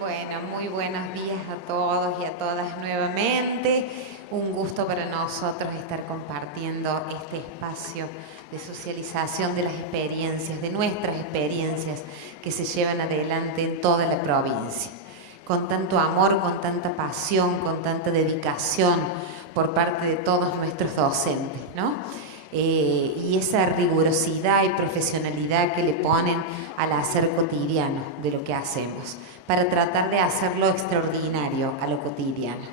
Bueno, muy buenos días a todos y a todas nuevamente. Un gusto para nosotros estar compartiendo este espacio de socialización de las experiencias, de nuestras experiencias que se llevan adelante en toda la provincia. Con tanto amor, con tanta pasión, con tanta dedicación por parte de todos nuestros docentes, ¿no? Y esa rigurosidad y profesionalidad que le ponen al hacer cotidiano de lo que hacemos, para tratar de hacerlo extraordinario a lo cotidiano.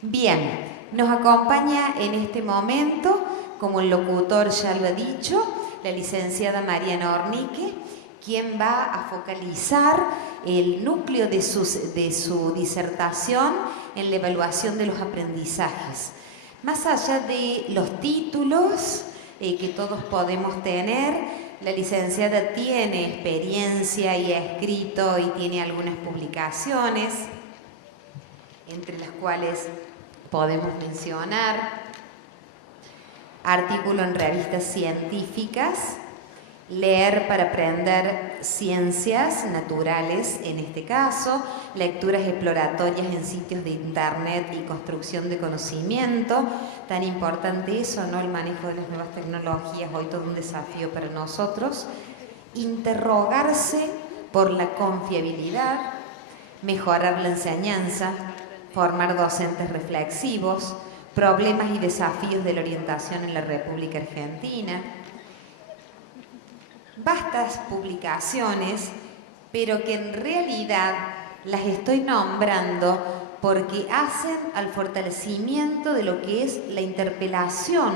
Bien, nos acompaña en este momento, como el locutor ya lo ha dicho, la licenciada Mariana Hornique, quien va a focalizar el núcleo de su disertación en la evaluación de los aprendizajes. Más allá de los títulos que todos podemos tener, la licenciada tiene experiencia y ha escrito y tiene algunas publicaciones, entre las cuales podemos mencionar artículo en revistas científicas, Leer para aprender ciencias naturales, en este caso, lecturas exploratorias en sitios de internet y construcción de conocimiento. Tan importante eso, ¿no? El manejo de las nuevas tecnologías, hoy todo un desafío para nosotros. Interrogarse por la confiabilidad, mejorar la enseñanza, formar docentes reflexivos, problemas y desafíos de la orientación en la República Argentina. Vastas publicaciones, pero que en realidad las estoy nombrando porque hacen al fortalecimiento de lo que es la interpelación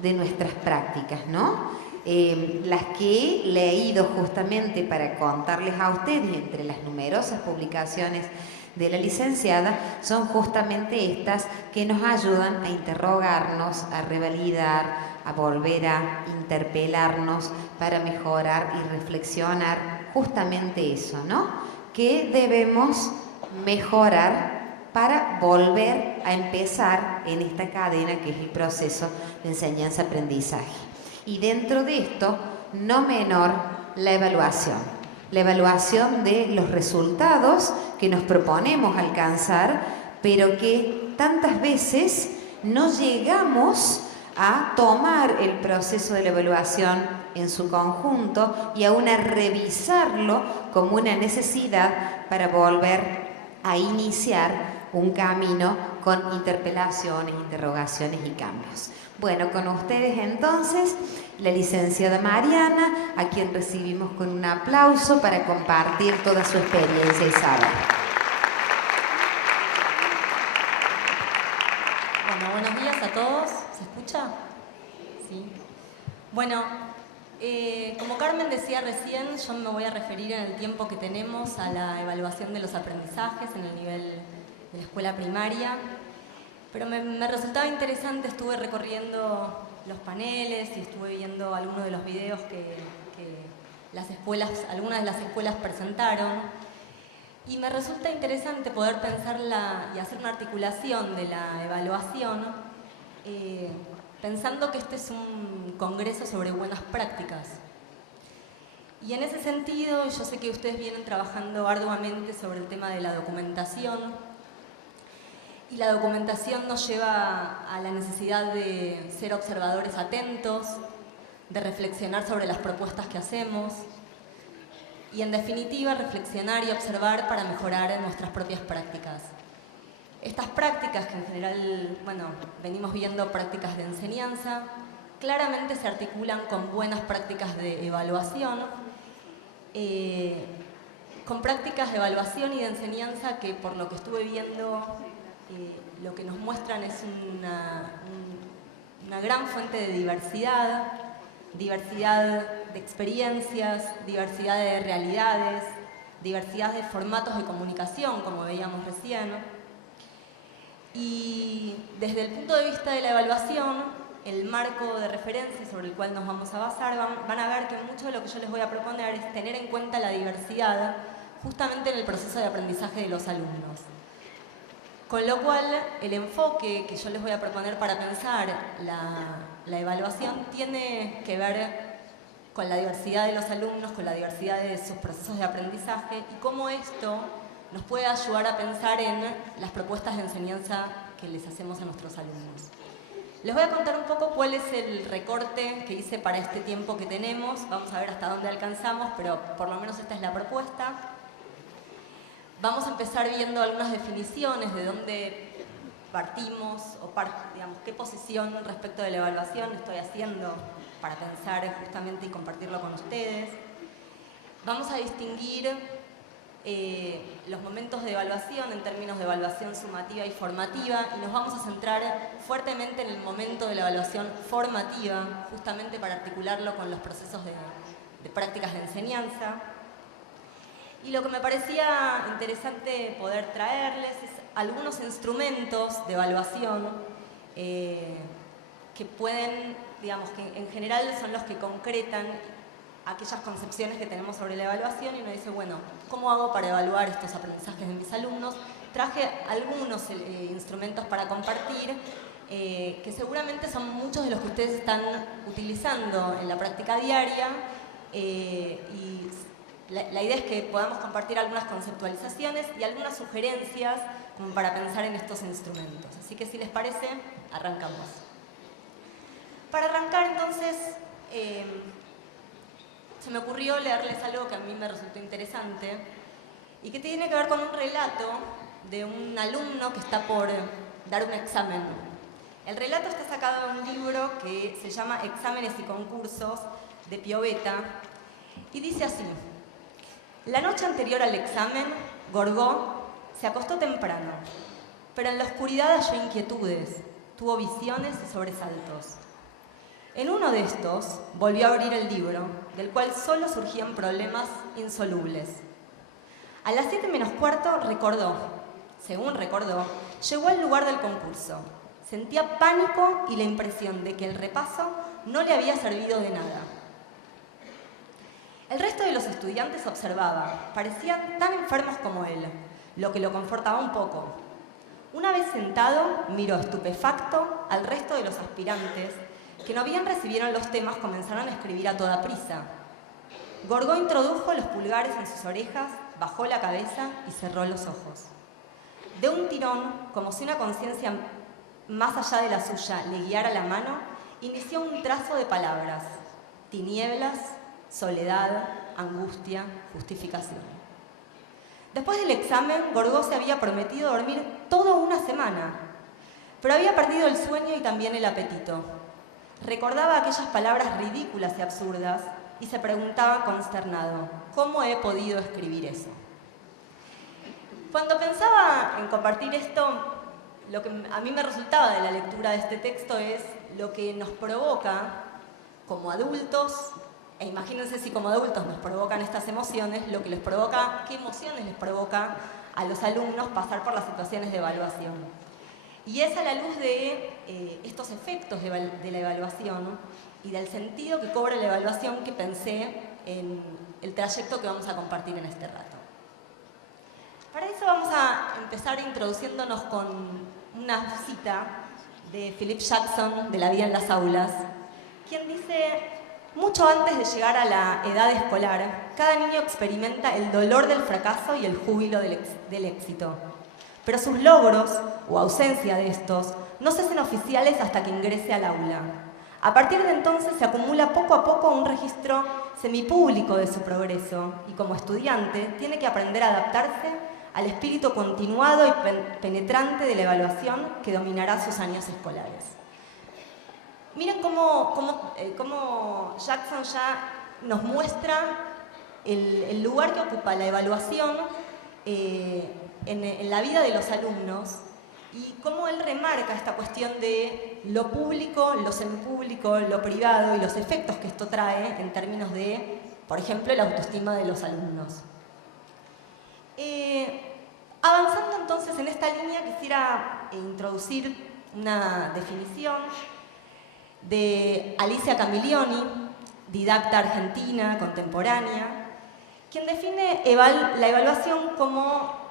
de nuestras prácticas, ¿no? Las que he leído justamente para contarles a ustedes, entre las numerosas publicaciones de la licenciada, son justamente estas que nos ayudan a interrogarnos, a revalidar, a volver a interpelarnos para mejorar y reflexionar justamente eso, ¿no? ¿Qué debemos mejorar para volver a empezar en esta cadena que es el proceso de enseñanza-aprendizaje? Y dentro de esto, no menor, la evaluación. La evaluación de los resultados que nos proponemos alcanzar, pero que tantas veces no llegamos a tomar el proceso de la evaluación en su conjunto y aún a revisarlo como una necesidad para volver a iniciar un camino con interpelaciones, interrogaciones y cambios. Bueno, con ustedes entonces la licenciada Mariana, a quien recibimos con un aplauso para compartir toda su experiencia y saber. Bueno, buenos días a todos. ¿Se escucha? Sí. Bueno, como Carmen decía recién, yo me voy a referir en el tiempo que tenemos a la evaluación de los aprendizajes en el nivel de la escuela primaria. Pero me resultaba interesante, estuve recorriendo los paneles y estuve viendo algunos de los videos que algunas de las escuelas presentaron. Y me resulta interesante poder pensarla y hacer una articulación de la evaluación, pensando que este es un congreso sobre buenas prácticas. Y en ese sentido, yo sé que ustedes vienen trabajando arduamente sobre el tema de la documentación, y la documentación nos lleva a la necesidad de ser observadores atentos, de reflexionar sobre las propuestas que hacemos y, en definitiva, reflexionar y observar para mejorar nuestras propias prácticas. Estas prácticas, que en general, bueno, venimos viendo prácticas de enseñanza, claramente se articulan con buenas prácticas de evaluación, con prácticas de evaluación y de enseñanza que, por lo que estuve viendo, lo que nos muestran es una gran fuente de diversidad de experiencias, diversidad de realidades, diversidad de formatos de comunicación, como veíamos recién. Y desde el punto de vista de la evaluación, el marco de referencia sobre el cual nos vamos a basar, van a ver que mucho de lo que yo les voy a proponer es tener en cuenta la diversidad justamente en el proceso de aprendizaje de los alumnos. Con lo cual, el enfoque que yo les voy a proponer para pensar la evaluación tiene que ver con la diversidad de los alumnos, con la diversidad de sus procesos de aprendizaje y cómo esto nos puede ayudar a pensar en las propuestas de enseñanza que les hacemos a nuestros alumnos. Les voy a contar un poco cuál es el recorte que hice para este tiempo que tenemos. Vamos a ver hasta dónde alcanzamos, pero por lo menos esta es la propuesta. Vamos a empezar viendo algunas definiciones de dónde partimos, o digamos, qué posición respecto de la evaluación estoy haciendo para pensar justamente y compartirlo con ustedes. Vamos a distinguir los momentos de evaluación en términos de evaluación sumativa y formativa, y nos vamos a centrar fuertemente en el momento de la evaluación formativa, justamente para articularlo con los procesos de prácticas de enseñanza. Y lo que me parecía interesante poder traerles es algunos instrumentos de evaluación que pueden, digamos, que en general son los que concretan aquellas concepciones que tenemos sobre la evaluación, y uno dice, bueno, ¿cómo hago para evaluar estos aprendizajes de mis alumnos? Traje algunos instrumentos para compartir, que seguramente son muchos de los que ustedes están utilizando en la práctica diaria, y la idea es que podamos compartir algunas conceptualizaciones y algunas sugerencias como para pensar en estos instrumentos. Así que si les parece, arrancamos. Para arrancar entonces, se me ocurrió leerles algo que a mí me resultó interesante y que tiene que ver con un relato de un alumno que está por dar un examen. El relato está sacado de un libro que se llama Exámenes y concursos, de Piovetta, y dice así: la noche anterior al examen, Gorgó se acostó temprano, pero en la oscuridad halló inquietudes, tuvo visiones y sobresaltos. En uno de estos, volvió a abrir el libro, del cual solo surgían problemas insolubles. A las 7:45 recordó, según recordó, llegó al lugar del concurso. Sentía pánico y la impresión de que el repaso no le había servido de nada. El resto de los estudiantes observaba, parecían tan enfermos como él, lo que lo confortaba un poco. Una vez sentado, miró estupefacto al resto de los aspirantes que no bien recibieron los temas, comenzaron a escribir a toda prisa. Gorgó introdujo los pulgares en sus orejas, bajó la cabeza y cerró los ojos. De un tirón, como si una conciencia más allá de la suya le guiara la mano, inició un trazo de palabras: tinieblas, soledad, angustia, justificación. Después del examen, Gorgó se había prometido dormir toda una semana, pero había perdido el sueño y también el apetito. Recordaba aquellas palabras ridículas y absurdas y se preguntaba consternado, ¿cómo he podido escribir eso? Cuando pensaba en compartir esto, lo que a mí me resultaba de la lectura de este texto es lo que nos provoca como adultos, e imagínense si como adultos nos provocan estas emociones, lo que les provoca, qué emociones les provoca a los alumnos pasar por las situaciones de evaluación. Y es a la luz de estos efectos de la evaluación y del sentido que cobra la evaluación que pensé en el trayecto que vamos a compartir en este rato. Para eso vamos a empezar introduciéndonos con una cita de Philip Jackson, de La vida en las aulas, quien dice: mucho antes de llegar a la edad escolar, cada niño experimenta el dolor del fracaso y el júbilo del éxito. Pero sus logros, o ausencia de estos, no se hacen oficiales hasta que ingrese al aula. A partir de entonces se acumula poco a poco un registro semipúblico de su progreso y como estudiante tiene que aprender a adaptarse al espíritu continuado y penetrante de la evaluación que dominará sus años escolares. Miren cómo Jackson ya nos muestra el lugar que ocupa la evaluación en la vida de los alumnos y cómo él remarca esta cuestión de lo público, lo semipúblico, lo privado y los efectos que esto trae en términos de, por ejemplo, la autoestima de los alumnos. Avanzando entonces en esta línea, quisiera introducir una definición de Alicia Camillioni, didacta argentina contemporánea, quien define la evaluación como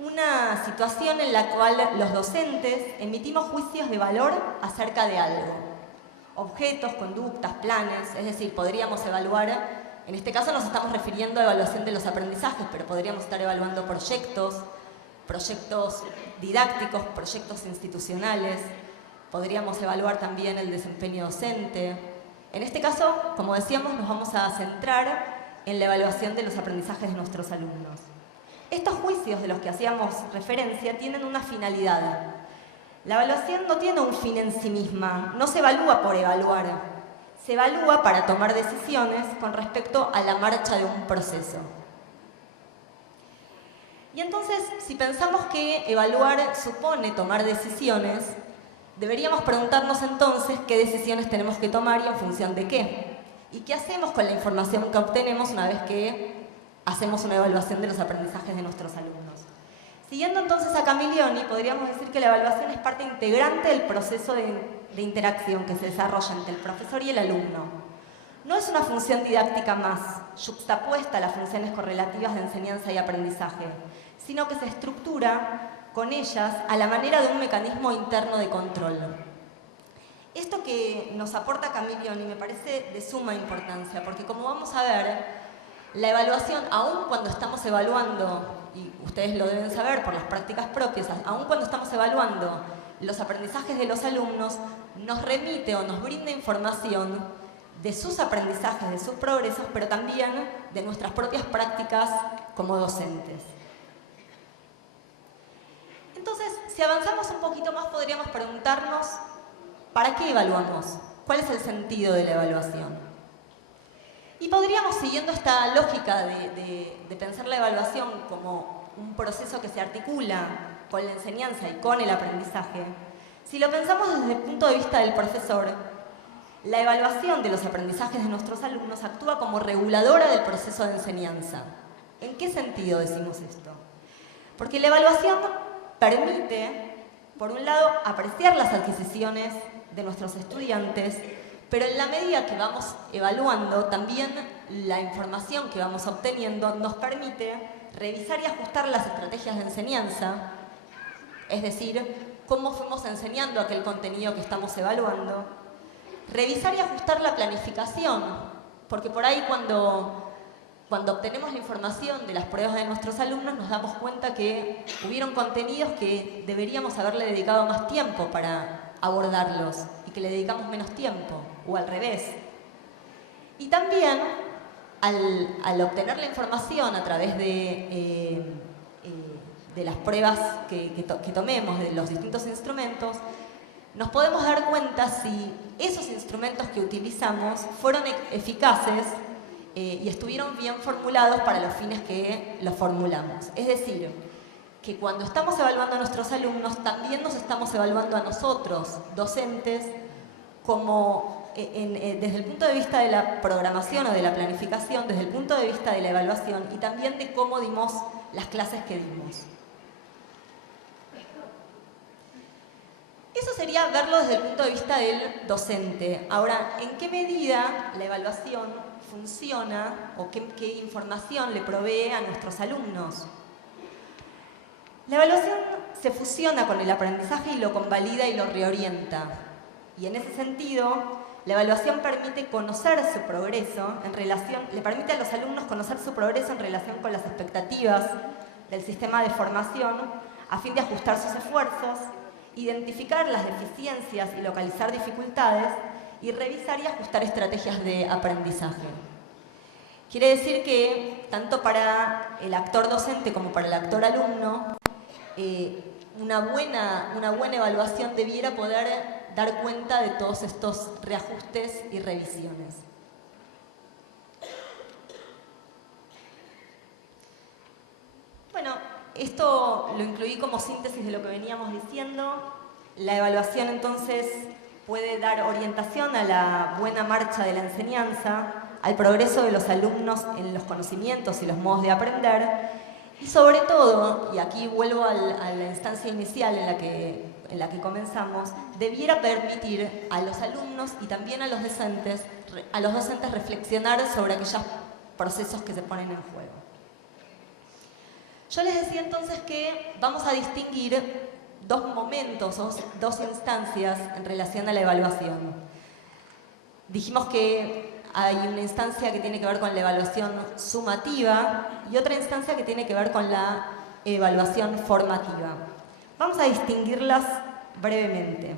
una situación en la cual los docentes emitimos juicios de valor acerca de algo. Objetos, conductas, planes, es decir, podríamos evaluar En este caso nos estamos refiriendo a evaluación de los aprendizajes, pero podríamos estar evaluando proyectos didácticos, proyectos institucionales, podríamos evaluar también el desempeño docente. En este caso, como decíamos, nos vamos a centrar en la evaluación de los aprendizajes de nuestros alumnos. Estos juicios de los que hacíamos referencia tienen una finalidad. La evaluación no tiene un fin en sí misma, no se evalúa por evaluar, se evalúa para tomar decisiones con respecto a la marcha de un proceso. Y entonces, si pensamos que evaluar supone tomar decisiones, deberíamos preguntarnos entonces qué decisiones tenemos que tomar y en función de qué. ¿Y qué hacemos con la información que obtenemos una vez que hacemos una evaluación de los aprendizajes de nuestros alumnos? Siguiendo entonces a Camiglioni, podríamos decir que la evaluación es parte integrante del proceso de interacción que se desarrolla entre el profesor y el alumno. No es una función didáctica más, yuxtapuesta a las funciones correlativas de enseñanza y aprendizaje, sino que se estructura con ellas a la manera de un mecanismo interno de control. Esto que nos aporta Camiglioni me parece de suma importancia, porque como vamos a ver, la evaluación, aun cuando estamos evaluando, y ustedes lo deben saber por las prácticas propias, aun cuando estamos evaluando los aprendizajes de los alumnos, nos remite o nos brinda información de sus aprendizajes, de sus progresos, pero también de nuestras propias prácticas como docentes. Entonces, si avanzamos un poquito más, podríamos preguntarnos, ¿para qué evaluamos? ¿Cuál es el sentido de la evaluación? Y podríamos, siguiendo esta lógica de pensar la evaluación como un proceso que se articula con la enseñanza y con el aprendizaje, si lo pensamos desde el punto de vista del profesor, la evaluación de los aprendizajes de nuestros alumnos actúa como reguladora del proceso de enseñanza. ¿En qué sentido decimos esto? Porque la evaluación permite, por un lado, apreciar las adquisiciones de nuestros estudiantes, pero en la medida que vamos evaluando, también la información que vamos obteniendo nos permite revisar y ajustar las estrategias de enseñanza, es decir, cómo fuimos enseñando aquel contenido que estamos evaluando, revisar y ajustar la planificación, porque por ahí cuando obtenemos la información de las pruebas de nuestros alumnos nos damos cuenta que hubieron contenidos que deberíamos haberle dedicado más tiempo para abordarlos y que le dedicamos menos tiempo, o al revés. Y también, al obtener la información a través de las pruebas que tomemos, de los distintos instrumentos, nos podemos dar cuenta si esos instrumentos que utilizamos fueron eficaces y estuvieron bien formulados para los fines que los formulamos. Es decir, que cuando estamos evaluando a nuestros alumnos, también nos estamos evaluando a nosotros, docentes, como desde el punto de vista de la programación o de la planificación, desde el punto de vista de la evaluación y también de cómo dimos las clases que dimos. Eso sería verlo desde el punto de vista del docente. Ahora, ¿en qué medida la evaluación funciona o qué información le provee a nuestros alumnos? La evaluación se fusiona con el aprendizaje y lo convalida y lo reorienta. Y en ese sentido, la evaluación permite conocer su progreso le permite a los alumnos conocer su progreso en relación con las expectativas del sistema de formación a fin de ajustar sus esfuerzos, identificar las deficiencias y localizar dificultades y revisar y ajustar estrategias de aprendizaje. Quiere decir que tanto para el actor docente como para el actor alumno, una buena evaluación debiera poder dar cuenta de todos estos reajustes y revisiones. Bueno, esto lo incluí como síntesis de lo que veníamos diciendo. La evaluación entonces puede dar orientación a la buena marcha de la enseñanza, al progreso de los alumnos en los conocimientos y los modos de aprender, y sobre todo, y aquí vuelvo a la instancia inicial en la que comenzamos, debiera permitir a los alumnos y también a los docentes reflexionar sobre aquellos procesos que se ponen en juego. Yo les decía entonces que vamos a distinguir dos momentos, dos instancias en relación a la evaluación. Dijimos que hay una instancia que tiene que ver con la evaluación sumativa y otra instancia que tiene que ver con la evaluación formativa. Vamos a distinguirlas brevemente.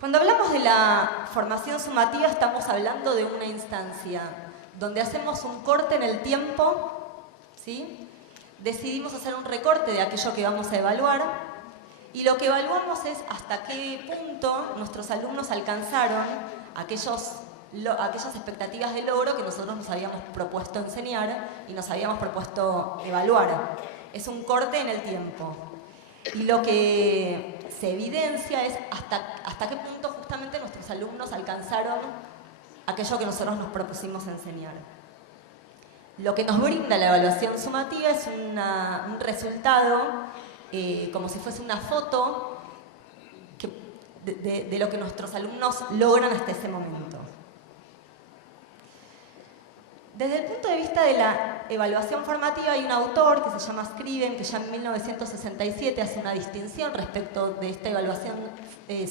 Cuando hablamos de la formación sumativa estamos hablando de una instancia donde hacemos un corte en el tiempo, ¿sí? Decidimos hacer un recorte de aquello que vamos a evaluar y lo que evaluamos es hasta qué punto nuestros alumnos alcanzaron aquellas expectativas de logro que nosotros nos habíamos propuesto enseñar y nos habíamos propuesto evaluar. Es un corte en el tiempo. Y lo que se evidencia es hasta qué punto justamente nuestros alumnos alcanzaron aquello que nosotros nos propusimos enseñar. Lo que nos brinda la evaluación sumativa es un resultado, como si fuese una foto de lo que nuestros alumnos logran hasta ese momento. Desde el punto de vista de la evaluación formativa hay un autor que se llama Scriven, que ya en 1967 hace una distinción respecto de esta evaluación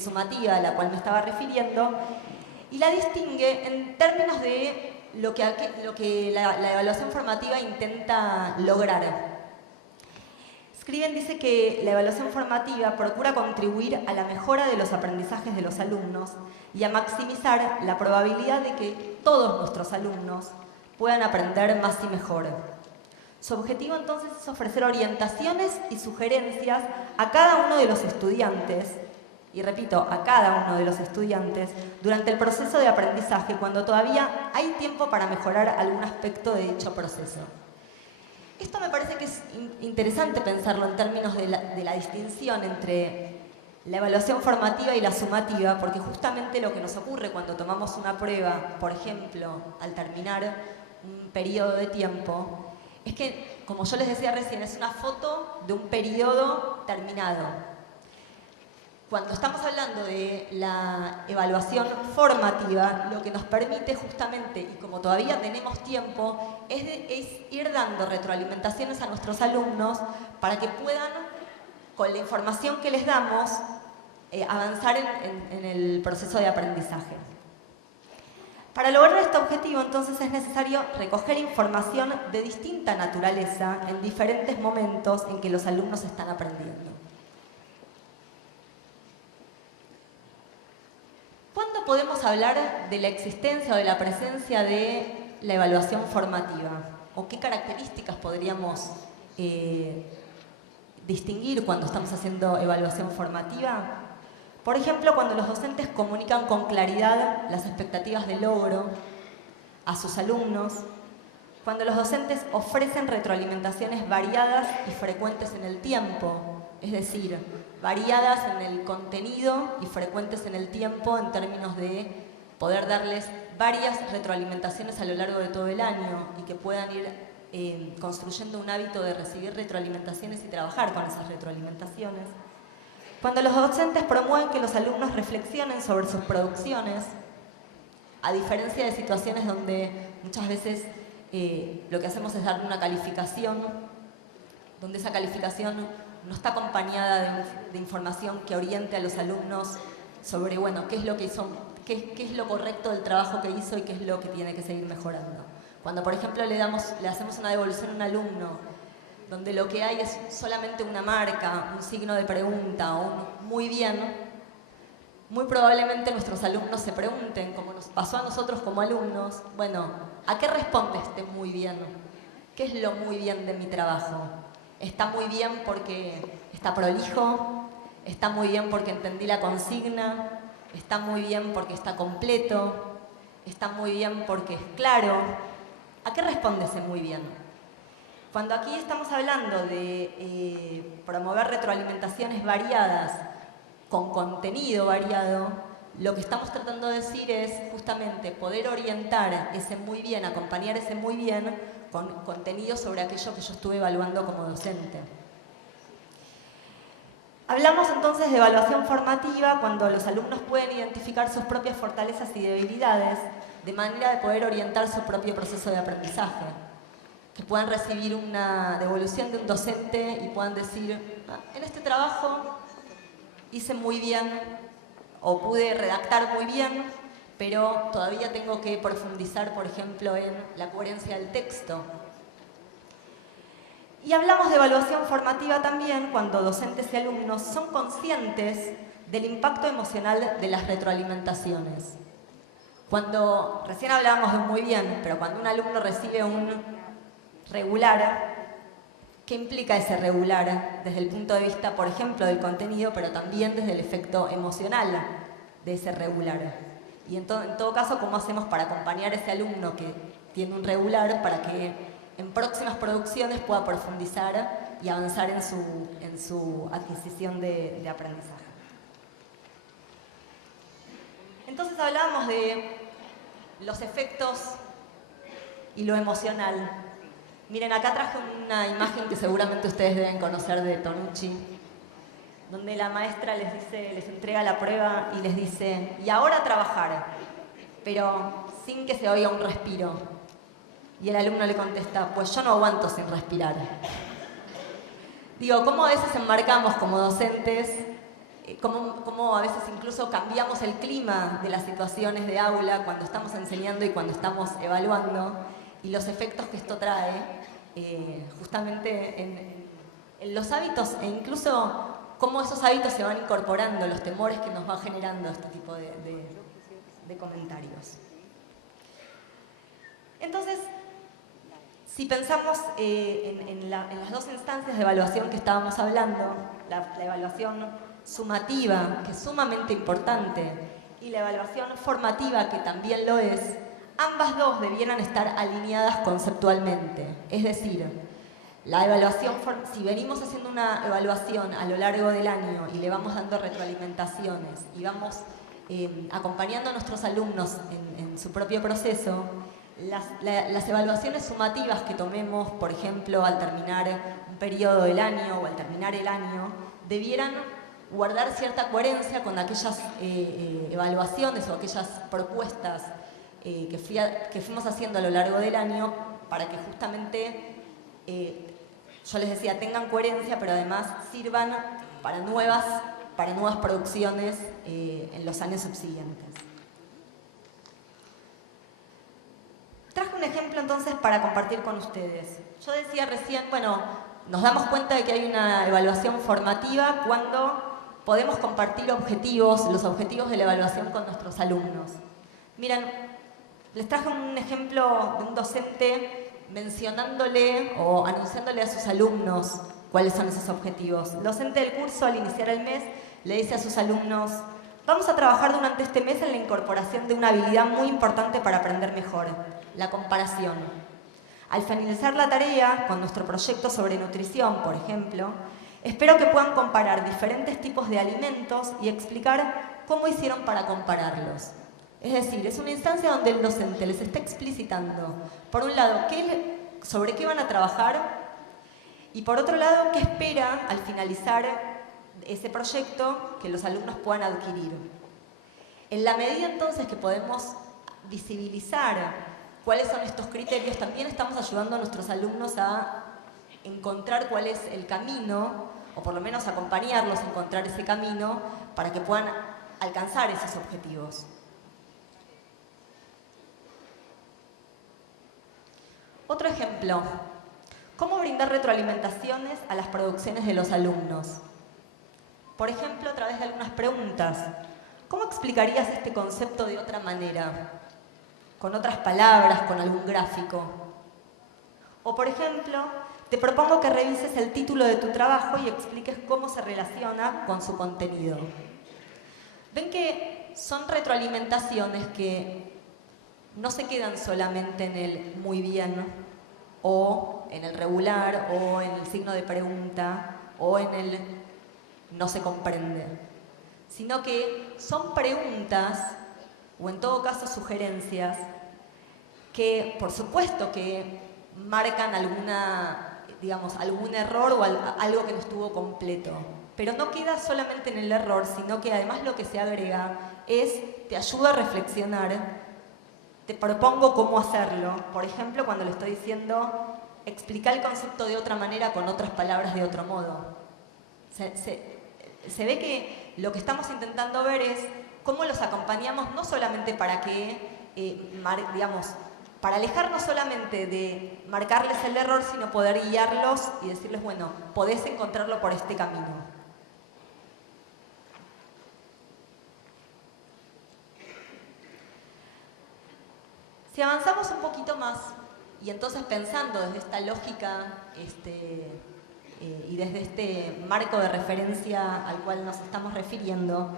sumativa a la cual me estaba refiriendo y la distingue en términos de lo que la evaluación formativa intenta lograr. Scriven dice que la evaluación formativa procura contribuir a la mejora de los aprendizajes de los alumnos y a maximizar la probabilidad de que todos nuestros alumnos puedan aprender más y mejor. Su objetivo entonces es ofrecer orientaciones y sugerencias a cada uno de los estudiantes, y repito, a cada uno de los estudiantes, durante el proceso de aprendizaje, cuando todavía hay tiempo para mejorar algún aspecto de dicho proceso. Esto me parece que es interesante pensarlo en términos de la distinción entre la evaluación formativa y la sumativa, porque justamente lo que nos ocurre cuando tomamos una prueba, por ejemplo, al terminar un periodo de tiempo, es que, como yo les decía recién, es una foto de un periodo terminado. Cuando estamos hablando de la evaluación formativa, lo que nos permite justamente, y como todavía tenemos tiempo, es ir dando retroalimentaciones a nuestros alumnos para que puedan, con la información que les damos, avanzar en el proceso de aprendizaje. Para lograr este objetivo, entonces, es necesario recoger información de distinta naturaleza en diferentes momentos en que los alumnos están aprendiendo. ¿Cuándo podemos hablar de la existencia o de la presencia de la evaluación formativa? ¿O qué características podríamos distinguir cuando estamos haciendo evaluación formativa? Por ejemplo, cuando los docentes comunican con claridad las expectativas de logro a sus alumnos, cuando los docentes ofrecen retroalimentaciones variadas y frecuentes en el tiempo, es decir, variadas en el contenido y frecuentes en el tiempo en términos de poder darles varias retroalimentaciones a lo largo de todo el año y que puedan ir construyendo un hábito de recibir retroalimentaciones y trabajar con esas retroalimentaciones. Cuando los docentes promueven que los alumnos reflexionen sobre sus producciones, a diferencia de situaciones donde muchas veces lo que hacemos es darle una calificación, donde esa calificación no está acompañada de información que oriente a los alumnos sobre, bueno, qué es lo que hizo, qué es lo correcto del trabajo que hizo y qué es lo que tiene que seguir mejorando. Cuando, por ejemplo, le hacemos una devolución a un alumno donde lo que hay es solamente una marca, un signo de pregunta o un muy bien, muy probablemente nuestros alumnos se pregunten, como nos pasó a nosotros como alumnos, bueno, ¿a qué responde este muy bien? ¿Qué es lo muy bien de mi trabajo? ¿Está muy bien porque está prolijo? ¿Está muy bien porque entendí la consigna? ¿Está muy bien porque está completo? ¿Está muy bien porque es claro? ¿A qué responde ese muy bien? Cuando aquí estamos hablando de promover retroalimentaciones variadas con contenido variado, lo que estamos tratando de decir es justamente poder orientar ese muy bien, acompañar ese muy bien con contenido sobre aquello que yo estuve evaluando como docente. Hablamos entonces de evaluación formativa cuando los alumnos pueden identificar sus propias fortalezas y debilidades de manera de poder orientar su propio proceso de aprendizaje. Que puedan recibir una devolución de un docente y puedan decir, en este trabajo hice muy bien o pude redactar muy bien, pero todavía tengo que profundizar, por ejemplo, en la coherencia del texto. Y hablamos de evaluación formativa también cuando docentes y alumnos son conscientes del impacto emocional de las retroalimentaciones. Cuando, recién hablábamos de un muy bien, pero cuando un alumno recibe un regular, ¿qué implica ese regular desde el punto de vista, por ejemplo, del contenido, pero también desde el efecto emocional de ese regular? Y en todo caso, ¿cómo hacemos para acompañar a ese alumno que tiene un regular para que en próximas producciones pueda profundizar y avanzar en su adquisición de aprendizaje? Entonces hablábamos de los efectos y lo emocional. Miren, acá traje una imagen que seguramente ustedes deben conocer de Tonucci, donde la maestra les entrega la prueba y les dice, y ahora a trabajar, pero sin que se oiga un respiro. Y el alumno le contesta, pues yo no aguanto sin respirar. Digo, ¿cómo a veces enmarcamos como docentes? Cómo a veces incluso cambiamos el clima de las situaciones de aula cuando estamos enseñando y cuando estamos evaluando, y los efectos que esto trae justamente en los hábitos, e incluso cómo esos hábitos se van incorporando, los temores que nos va generando este tipo de comentarios. Entonces, si pensamos en las dos instancias de evaluación que estábamos hablando, la evaluación sumativa, que es sumamente importante, y la evaluación formativa, que también lo es, ambas dos debieran estar alineadas conceptualmente. Es decir, la evaluación, si venimos haciendo una evaluación a lo largo del año y le vamos dando retroalimentaciones y vamos acompañando a nuestros alumnos en su propio proceso, las evaluaciones sumativas que tomemos, por ejemplo, al terminar un periodo del año o al terminar el año, debieran guardar cierta coherencia con aquellas evaluaciones o aquellas propuestas que fuimos haciendo a lo largo del año para que justamente, yo les decía, tengan coherencia, pero además sirvan para nuevas producciones en los años subsiguientes. Traje un ejemplo entonces para compartir con ustedes. Yo decía recién, bueno, nos damos cuenta de que hay una evaluación formativa cuando podemos compartir objetivos, los objetivos de la evaluación con nuestros alumnos. Miren, les traje un ejemplo de un docente mencionándole o anunciándole a sus alumnos cuáles son esos objetivos. El docente del curso, al iniciar el mes, le dice a sus alumnos, vamos a trabajar durante este mes en la incorporación de una habilidad muy importante para aprender mejor, la comparación. Al finalizar la tarea, con nuestro proyecto sobre nutrición, por ejemplo, espero que puedan comparar diferentes tipos de alimentos y explicar cómo hicieron para compararlos. Es decir, es una instancia donde el docente les está explicitando, por un lado, sobre qué van a trabajar y por otro lado, qué espera al finalizar ese proyecto que los alumnos puedan adquirir. En la medida entonces que podemos visibilizar cuáles son estos criterios, también estamos ayudando a nuestros alumnos a encontrar cuál es el camino, o por lo menos acompañarlos a encontrar ese camino para que puedan alcanzar esos objetivos. Otro ejemplo, ¿cómo brindar retroalimentaciones a las producciones de los alumnos? Por ejemplo, a través de algunas preguntas. ¿Cómo explicarías este concepto de otra manera? Con otras palabras, con algún gráfico. O, por ejemplo, te propongo que revises el título de tu trabajo y expliques cómo se relaciona con su contenido. Ven que son retroalimentaciones que no se quedan solamente en el muy bien, o en el regular, o en el signo de pregunta, o en el no se comprende, sino que son preguntas, o en todo caso sugerencias, que por supuesto que marcan algún error o algo que no estuvo completo. Pero no queda solamente en el error, sino que además lo que se agrega es, te ayuda a reflexionar, te propongo cómo hacerlo. Por ejemplo, cuando le estoy diciendo, explica el concepto de otra manera, con otras palabras de otro modo. Se ve que lo que estamos intentando ver es cómo los acompañamos no solamente para que, digamos, para alejarnos solamente de marcarles el error, sino poder guiarlos y decirles, bueno, podés encontrarlo por este camino. Si avanzamos un poquito más, y entonces pensando desde esta lógica y desde este marco de referencia al cual nos estamos refiriendo,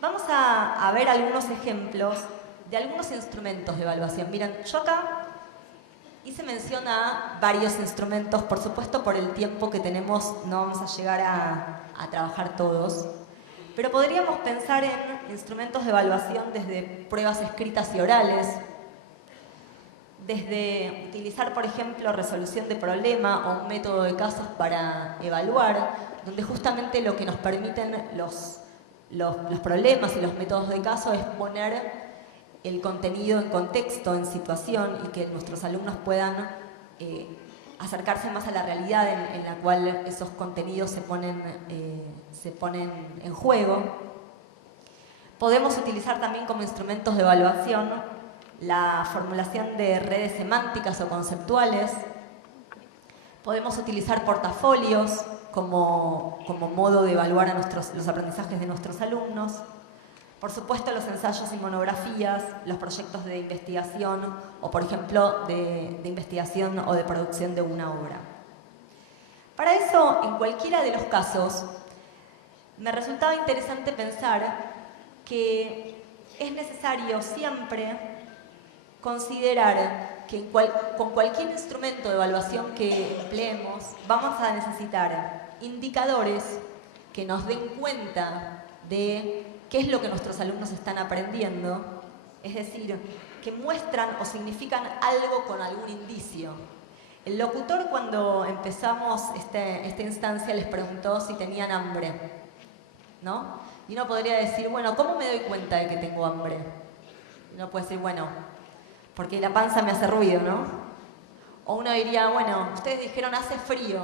vamos a ver algunos ejemplos de algunos instrumentos de evaluación. Miren, yo acá hice mención a varios instrumentos, por supuesto por el tiempo que tenemos no vamos a llegar a trabajar todos, pero podríamos pensar en instrumentos de evaluación desde pruebas escritas y orales, desde utilizar, por ejemplo, resolución de problema o un método de casos para evaluar, donde justamente lo que nos permiten los problemas y los métodos de caso es poner el contenido en contexto, en situación, y que nuestros alumnos puedan acercarse más a la realidad en la cual esos contenidos se ponen en juego. Podemos utilizar también como instrumentos de evaluación la formulación de redes semánticas o conceptuales. Podemos utilizar portafolios como modo de evaluar los aprendizajes de nuestros alumnos. Por supuesto, los ensayos y monografías, los proyectos de investigación o, por ejemplo, de investigación o de producción de una obra. Para eso, en cualquiera de los casos, me resultaba interesante pensar que es necesario siempre considerar que con cualquier instrumento de evaluación que empleemos, vamos a necesitar indicadores que nos den cuenta de qué es lo que nuestros alumnos están aprendiendo, es decir, que muestran o significan algo con algún indicio. El locutor, cuando empezamos esta instancia, les preguntó si tenían hambre, ¿no? Y uno podría decir, bueno, ¿cómo me doy cuenta de que tengo hambre? Y uno puede decir, bueno, porque la panza me hace ruido, ¿no? O uno diría, bueno, ustedes dijeron hace frío.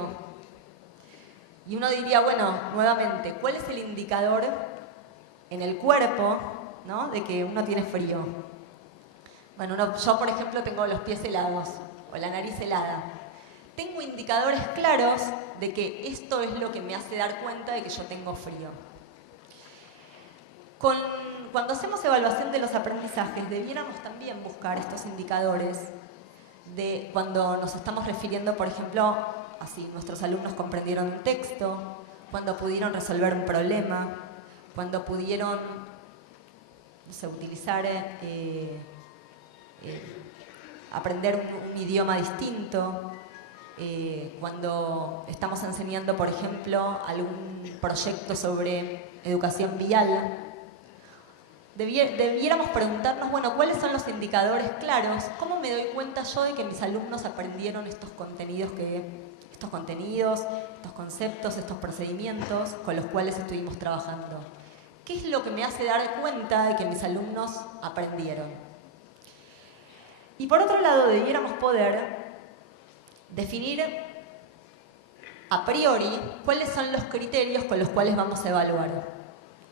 Y uno diría, bueno, nuevamente, ¿cuál es el indicador en el cuerpo, ¿no?, de que uno tiene frío? Bueno, yo, por ejemplo, tengo los pies helados o la nariz helada. Tengo indicadores claros de que esto es lo que me hace dar cuenta de que yo tengo frío. Cuando hacemos evaluación de los aprendizajes, debiéramos también buscar estos indicadores de cuando nos estamos refiriendo, por ejemplo, a si nuestros alumnos comprendieron un texto, cuando pudieron resolver un problema, cuando pudieron, no sé, utilizar, aprender un idioma distinto, cuando estamos enseñando, por ejemplo, algún proyecto sobre educación vial. Debiéramos preguntarnos, bueno, ¿cuáles son los indicadores claros? ¿Cómo me doy cuenta yo de que mis alumnos aprendieron estos conceptos, estos conceptos, estos procedimientos con los cuales estuvimos trabajando? ¿Qué es lo que me hace dar cuenta de que mis alumnos aprendieron? Y por otro lado, debiéramos poder definir a priori cuáles son los criterios con los cuales vamos a evaluar.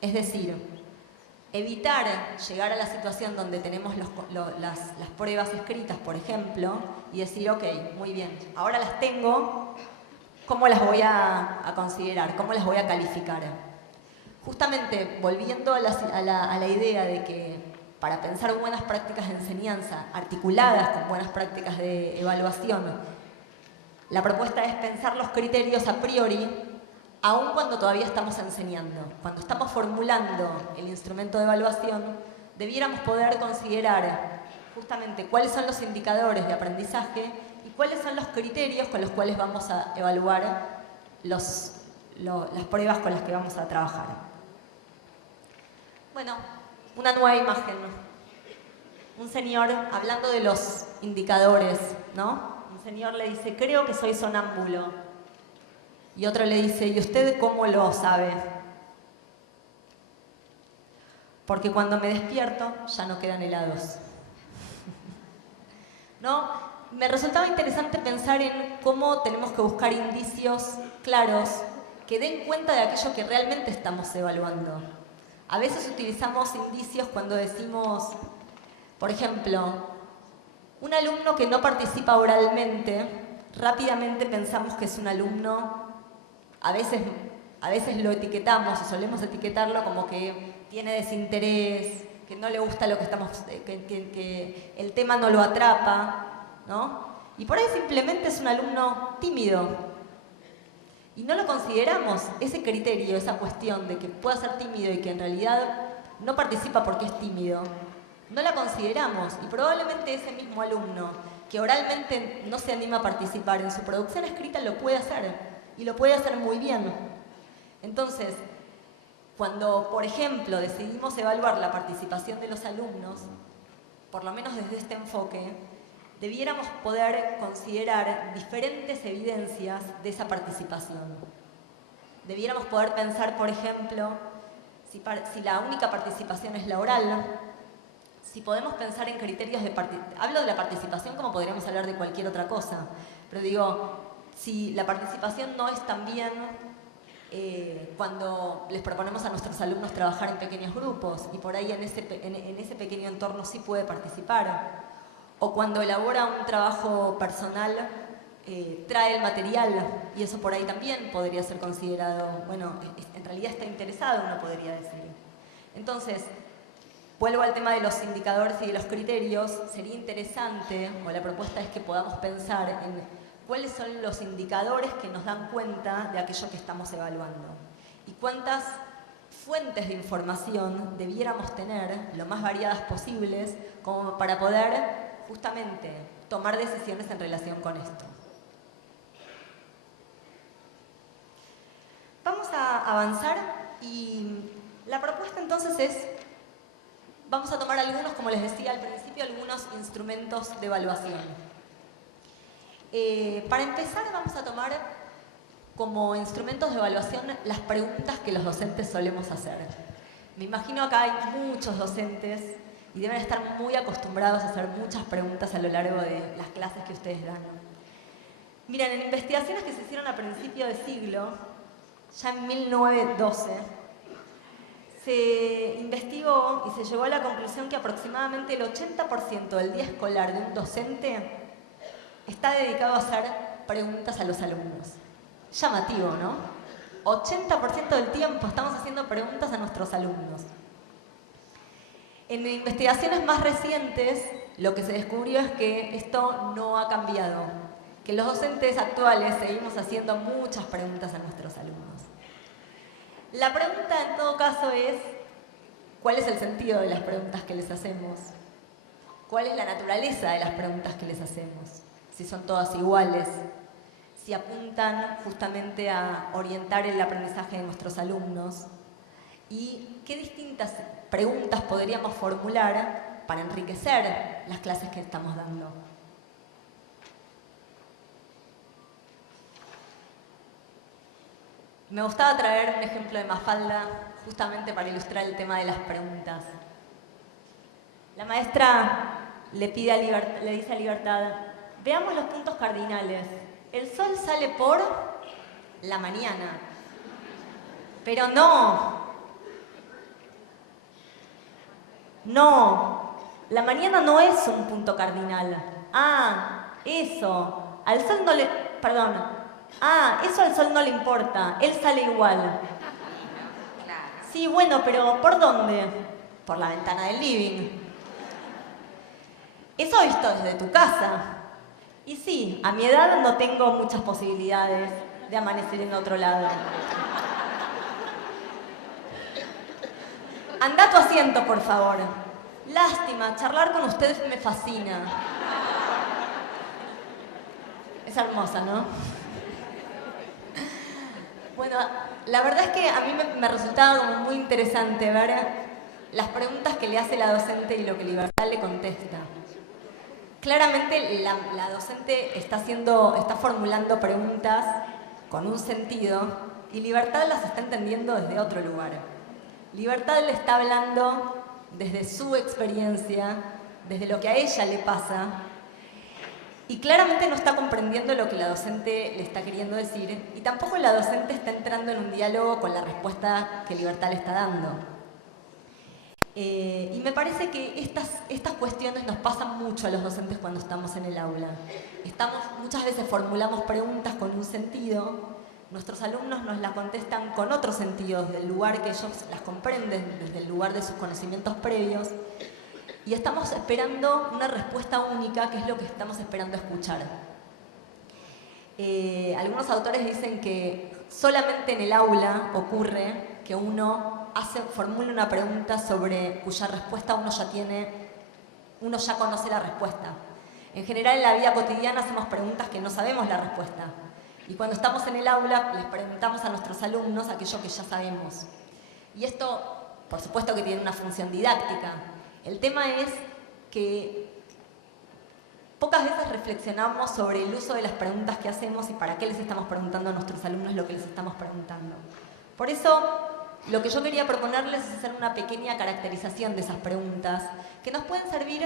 Es decir, evitar llegar a la situación donde tenemos las pruebas escritas, por ejemplo, y decir, ok, muy bien, ahora las tengo, ¿cómo las voy a considerar? ¿Cómo las voy a calificar? Justamente, volviendo a la idea de que para pensar buenas prácticas de enseñanza articuladas con buenas prácticas de evaluación, la propuesta es pensar los criterios a priori, aun cuando todavía estamos enseñando. Cuando estamos formulando el instrumento de evaluación, debiéramos poder considerar justamente cuáles son los indicadores de aprendizaje y cuáles son los criterios con los cuales vamos a evaluar las pruebas con las que vamos a trabajar. Bueno, una nueva imagen. Un señor hablando de los indicadores, ¿no? Un señor le dice, creo que soy sonámbulo. Y otro le dice, ¿y usted cómo lo sabe? Porque cuando me despierto ya no quedan helados. ¿No? Me resultaba interesante pensar en cómo tenemos que buscar indicios claros que den cuenta de aquello que realmente estamos evaluando. A veces utilizamos indicios cuando decimos, por ejemplo, un alumno que no participa oralmente, rápidamente pensamos que es un alumno, a veces lo etiquetamos o solemos etiquetarlo como que tiene desinterés, que no le gusta lo que estamos, que el tema no lo atrapa, ¿no? Y por ahí simplemente es un alumno tímido. Y no lo consideramos, ese criterio, esa cuestión de que pueda ser tímido y que en realidad no participa porque es tímido, no la consideramos. Y probablemente ese mismo alumno que oralmente no se anima a participar en su producción escrita lo puede hacer, y lo puede hacer muy bien. Entonces, cuando, por ejemplo, decidimos evaluar la participación de los alumnos, por lo menos desde este enfoque, debiéramos poder considerar diferentes evidencias de esa participación. Debiéramos poder pensar, por ejemplo, si la única participación es la oral, si podemos pensar en criterios de participación. Hablo de la participación como podríamos hablar de cualquier otra cosa, pero digo, si la participación no es también cuando les proponemos a nuestros alumnos trabajar en pequeños grupos y por ahí en ese pequeño entorno sí puede participar, o cuando elabora un trabajo personal, trae el material y eso por ahí también podría ser considerado, bueno, en realidad está interesado, uno podría decir. Entonces, vuelvo al tema de los indicadores y de los criterios. Sería interesante, o la propuesta es que podamos pensar en cuáles son los indicadores que nos dan cuenta de aquello que estamos evaluando y cuántas fuentes de información debiéramos tener, lo más variadas posibles, como para poder justamente tomar decisiones en relación con esto. Vamos a avanzar y la propuesta entonces es, vamos a tomar algunos, como les decía al principio, algunos instrumentos de evaluación. Para empezar vamos a tomar como instrumentos de evaluación las preguntas que los docentes solemos hacer. Me imagino acá hay muchos docentes y deben estar muy acostumbrados a hacer muchas preguntas a lo largo de las clases que ustedes dan. Miren, en investigaciones que se hicieron a principio de siglo, ya en 1912, se investigó y se llegó a la conclusión que aproximadamente el 80% del día escolar de un docente está dedicado a hacer preguntas a los alumnos. Llamativo, ¿no? 80% del tiempo estamos haciendo preguntas a nuestros alumnos. En investigaciones más recientes, lo que se descubrió es que esto no ha cambiado, que los docentes actuales seguimos haciendo muchas preguntas a nuestros alumnos. La pregunta en todo caso es, ¿cuál es el sentido de las preguntas que les hacemos? ¿Cuál es la naturaleza de las preguntas que les hacemos? Si son todas iguales, si apuntan justamente a orientar el aprendizaje de nuestros alumnos y qué distintas preguntas podríamos formular para enriquecer las clases que estamos dando. Me gustaba traer un ejemplo de Mafalda justamente para ilustrar el tema de las preguntas. La maestra le dice a Libertad, veamos los puntos cardinales. El sol sale por la mañana, pero no, la mañana no es un punto cardinal. Eso, al sol no le, perdón, eso al sol no le importa, él sale igual. Sí, bueno, pero ¿por dónde? Por la ventana del living. Eso visto desde tu casa. Y sí, a mi edad no tengo muchas posibilidades de amanecer en otro lado. Anda a tu asiento, por favor. Lástima, charlar con ustedes me fascina. Es hermosa, ¿no? Bueno, la verdad es que a mí me resultaba como muy interesante ver las preguntas que le hace la docente y lo que Libertad le contesta. Claramente la docente está formulando preguntas con un sentido y Libertad las está entendiendo desde otro lugar. Libertad le está hablando desde su experiencia, desde lo que a ella le pasa y claramente no está comprendiendo lo que la docente le está queriendo decir y tampoco la docente está entrando en un diálogo con la respuesta que Libertad le está dando. Y me parece que estas cuestiones nos pasan mucho a los docentes cuando estamos en el aula. Muchas veces formulamos preguntas con un sentido, nuestros alumnos nos las contestan con otro sentido, desde el lugar que ellos las comprenden, desde el lugar de sus conocimientos previos, y estamos esperando una respuesta única, que es lo que estamos esperando escuchar. Algunos autores dicen que solamente en el aula ocurre que uno formula una pregunta sobre cuya respuesta uno ya conoce la respuesta. En general, en la vida cotidiana hacemos preguntas que no sabemos la respuesta. Y cuando estamos en el aula, les preguntamos a nuestros alumnos aquello que ya sabemos. Y esto, por supuesto que tiene una función didáctica. El tema es que pocas veces reflexionamos sobre el uso de las preguntas que hacemos y para qué les estamos preguntando a nuestros alumnos lo que les estamos preguntando. Por eso, lo que yo quería proponerles es hacer una pequeña caracterización de esas preguntas que nos pueden servir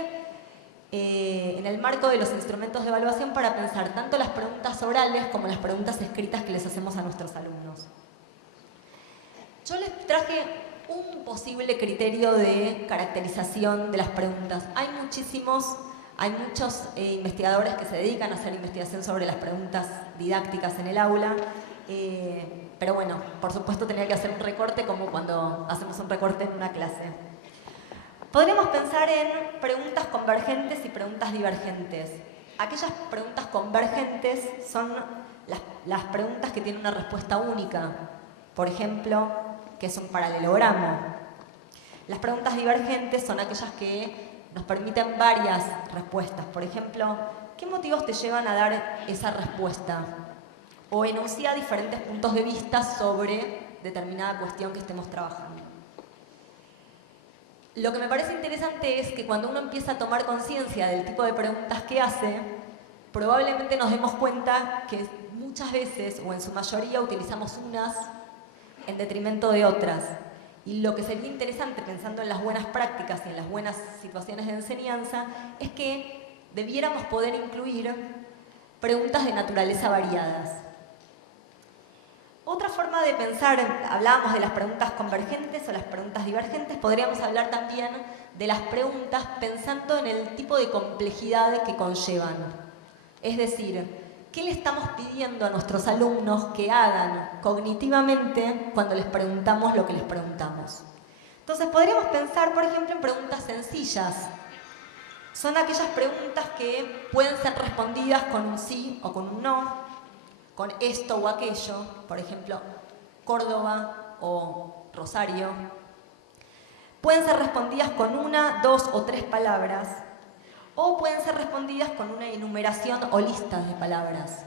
en el marco de los instrumentos de evaluación para pensar tanto las preguntas orales como las preguntas escritas que les hacemos a nuestros alumnos. Yo les traje un posible criterio de caracterización de las preguntas. Hay muchos investigadores que se dedican a hacer investigación sobre las preguntas didácticas en el aula, pero bueno, por supuesto tenía que hacer un recorte como cuando hacemos un recorte en una clase. Podríamos pensar en preguntas convergentes y preguntas divergentes. Aquellas preguntas convergentes son las preguntas que tienen una respuesta única. Por ejemplo, ¿qué es un paralelogramo? Las preguntas divergentes son aquellas que nos permiten varias respuestas. Por ejemplo, ¿qué motivos te llevan a dar esa respuesta? O enuncia diferentes puntos de vista sobre determinada cuestión que estemos trabajando. Lo que me parece interesante es que cuando uno empieza a tomar conciencia del tipo de preguntas que hace, probablemente nos demos cuenta que muchas veces, o en su mayoría, utilizamos unas en detrimento de otras. Y lo que sería interesante, pensando en las buenas prácticas y en las buenas situaciones de enseñanza, es que debiéramos poder incluir preguntas de naturaleza variadas. Otra forma de pensar, hablábamos de las preguntas convergentes o las preguntas divergentes, podríamos hablar también de las preguntas pensando en el tipo de complejidad que conllevan. Es decir, ¿qué le estamos pidiendo a nuestros alumnos que hagan cognitivamente cuando les preguntamos lo que les preguntamos? Entonces, podríamos pensar, por ejemplo, en preguntas sencillas. Son aquellas preguntas que pueden ser respondidas con un sí o con un no, con esto o aquello, por ejemplo, Córdoba o Rosario. Pueden ser respondidas con una, dos o tres palabras, o pueden ser respondidas con una enumeración o listas de palabras.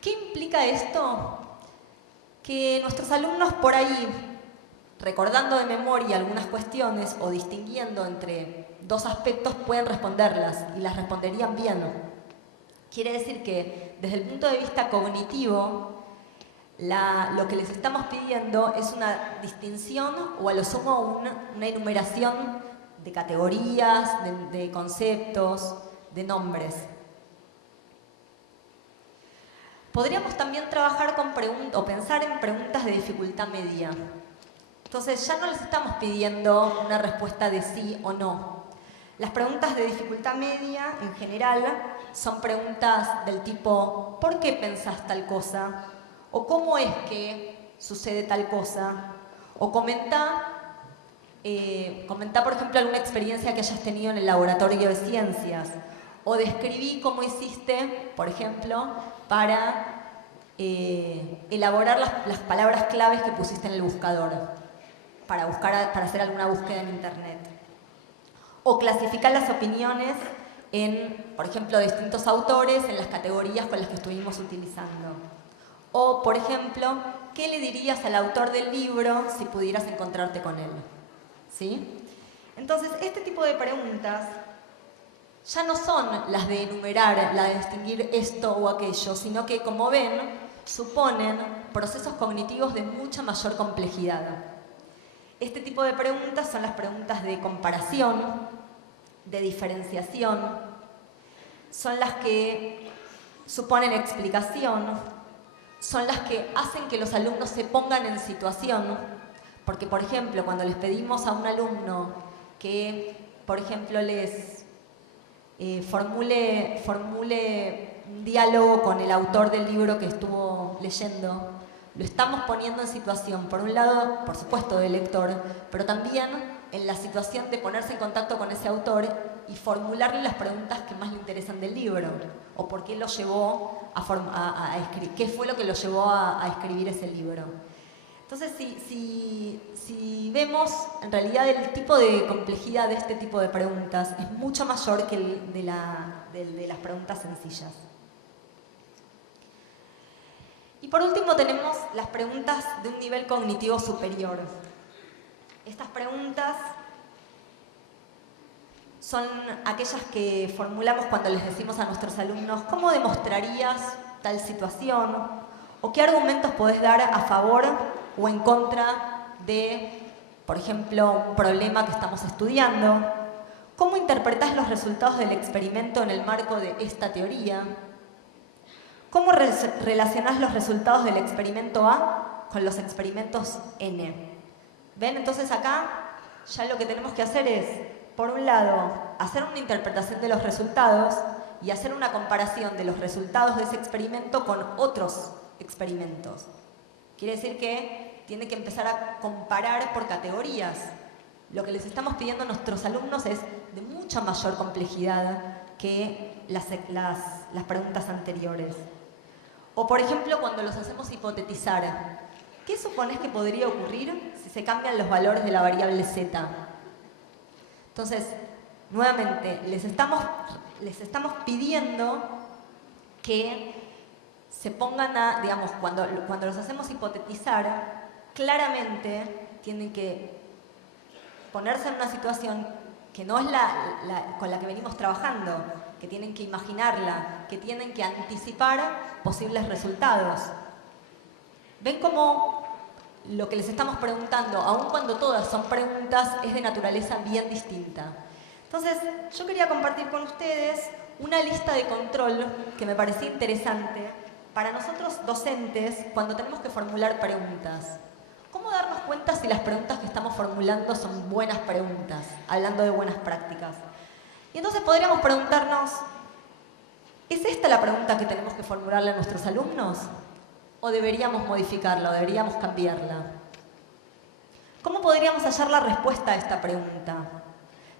¿Qué implica esto? Que nuestros alumnos por ahí, recordando de memoria algunas cuestiones o distinguiendo entre dos aspectos, pueden responderlas y las responderían bien. Quiere decir que desde el punto de vista cognitivo, lo que les estamos pidiendo es una distinción o a lo sumo una enumeración de categorías, de conceptos, de nombres. Podríamos también trabajar o pensar en preguntas de dificultad media. Entonces ya no les estamos pidiendo una respuesta de sí o no. Las preguntas de dificultad media, en general, son preguntas del tipo ¿por qué pensás tal cosa? O ¿cómo es que sucede tal cosa? O comentá, por ejemplo, alguna experiencia que hayas tenido en el laboratorio de ciencias. O describí cómo hiciste, por ejemplo, para elaborar las palabras claves que pusiste en el buscador, para hacer alguna búsqueda en internet. O clasificar las opiniones en, por ejemplo, distintos autores en las categorías con las que estuvimos utilizando. O, por ejemplo, ¿qué le dirías al autor del libro si pudieras encontrarte con él? ¿Sí? Entonces, este tipo de preguntas ya no son las de enumerar, la de distinguir esto o aquello, sino que, como ven, suponen procesos cognitivos de mucha mayor complejidad. Este tipo de preguntas son las preguntas de comparación, de diferenciación, son las que suponen explicación, son las que hacen que los alumnos se pongan en situación, Porque, por ejemplo, cuando les pedimos a un alumno que, por ejemplo, les formule un diálogo con el autor del libro que estuvo leyendo, lo estamos poniendo en situación, por un lado, por supuesto, del lector, pero también en la situación de ponerse en contacto con ese autor y formularle las preguntas que más le interesan del libro, o por qué lo llevó a escribir, qué fue lo que lo llevó a escribir ese libro. Entonces, si vemos, en realidad el tipo de complejidad de este tipo de preguntas es mucho mayor que el de las preguntas sencillas. Y por último tenemos las preguntas de un nivel cognitivo superior. Estas preguntas son aquellas que formulamos cuando les decimos a nuestros alumnos ¿cómo demostrarías tal situación? ¿O qué argumentos podés dar a favor o en contra de, por ejemplo, un problema que estamos estudiando? ¿Cómo interpretás los resultados del experimento en el marco de esta teoría? ¿Cómo relacionás los resultados del experimento A con los experimentos N? ¿Ven? Entonces acá ya lo que tenemos que hacer es, por un lado, hacer una interpretación de los resultados y hacer una comparación de los resultados de ese experimento con otros experimentos. Quiere decir que tiene que empezar a comparar por categorías. Lo que les estamos pidiendo a nuestros alumnos es de mucha mayor complejidad que las preguntas anteriores. O, por ejemplo, cuando los hacemos hipotetizar, ¿qué suponés que podría ocurrir si se cambian los valores de la variable z? Entonces, nuevamente, les estamos pidiendo que se pongan a, digamos, cuando los hacemos hipotetizar, claramente tienen que ponerse en una situación que no es con la que venimos trabajando, que tienen que imaginarla, que tienen que anticipar posibles resultados. ¿Ven cómo lo que les estamos preguntando, aun cuando todas son preguntas, es de naturaleza bien distinta? Entonces, yo quería compartir con ustedes una lista de control que me parecía interesante para nosotros docentes cuando tenemos que formular preguntas. ¿Cómo darnos cuenta si las preguntas que estamos formulando son buenas preguntas? Hablando de buenas prácticas. Y entonces podríamos preguntarnos, ¿es esta la pregunta que tenemos que formularle a nuestros alumnos? ¿O deberíamos modificarla, o deberíamos cambiarla? ¿Cómo podríamos hallar la respuesta a esta pregunta?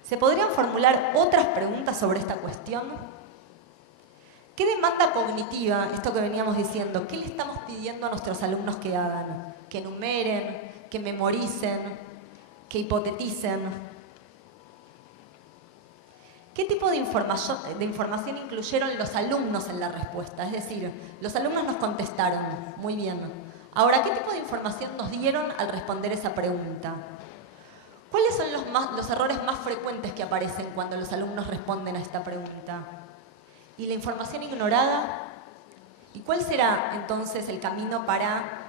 ¿Se podrían formular otras preguntas sobre esta cuestión? ¿Qué demanda cognitiva, esto que veníamos diciendo, qué le estamos pidiendo a nuestros alumnos que hagan? Que enumeren, que memoricen, que hipoteticen. ¿Qué tipo de información incluyeron los alumnos en la respuesta? Es decir, los alumnos nos contestaron, muy bien. Ahora, ¿qué tipo de información nos dieron al responder esa pregunta? ¿Cuáles son los errores más frecuentes que aparecen cuando los alumnos responden a esta pregunta? ¿Y la información ignorada? ¿Y cuál será entonces el camino para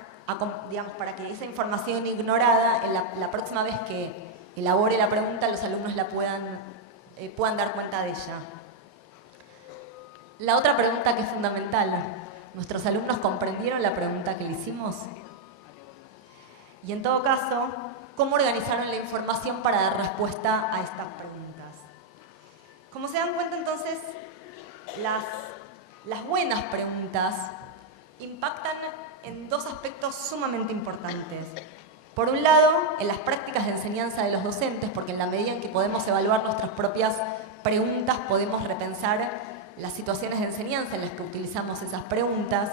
que esa información ignorada, la próxima vez que elabore la pregunta, los alumnos la puedan dar cuenta de ella? La otra pregunta que es fundamental, ¿nuestros alumnos comprendieron la pregunta que le hicimos? Y en todo caso, ¿cómo organizaron la información para dar respuesta a estas preguntas? Como se dan cuenta entonces, las buenas preguntas impactan en dos aspectos sumamente importantes. Por un lado, en las prácticas de enseñanza de los docentes, porque en la medida en que podemos evaluar nuestras propias preguntas, podemos repensar las situaciones de enseñanza en las que utilizamos esas preguntas.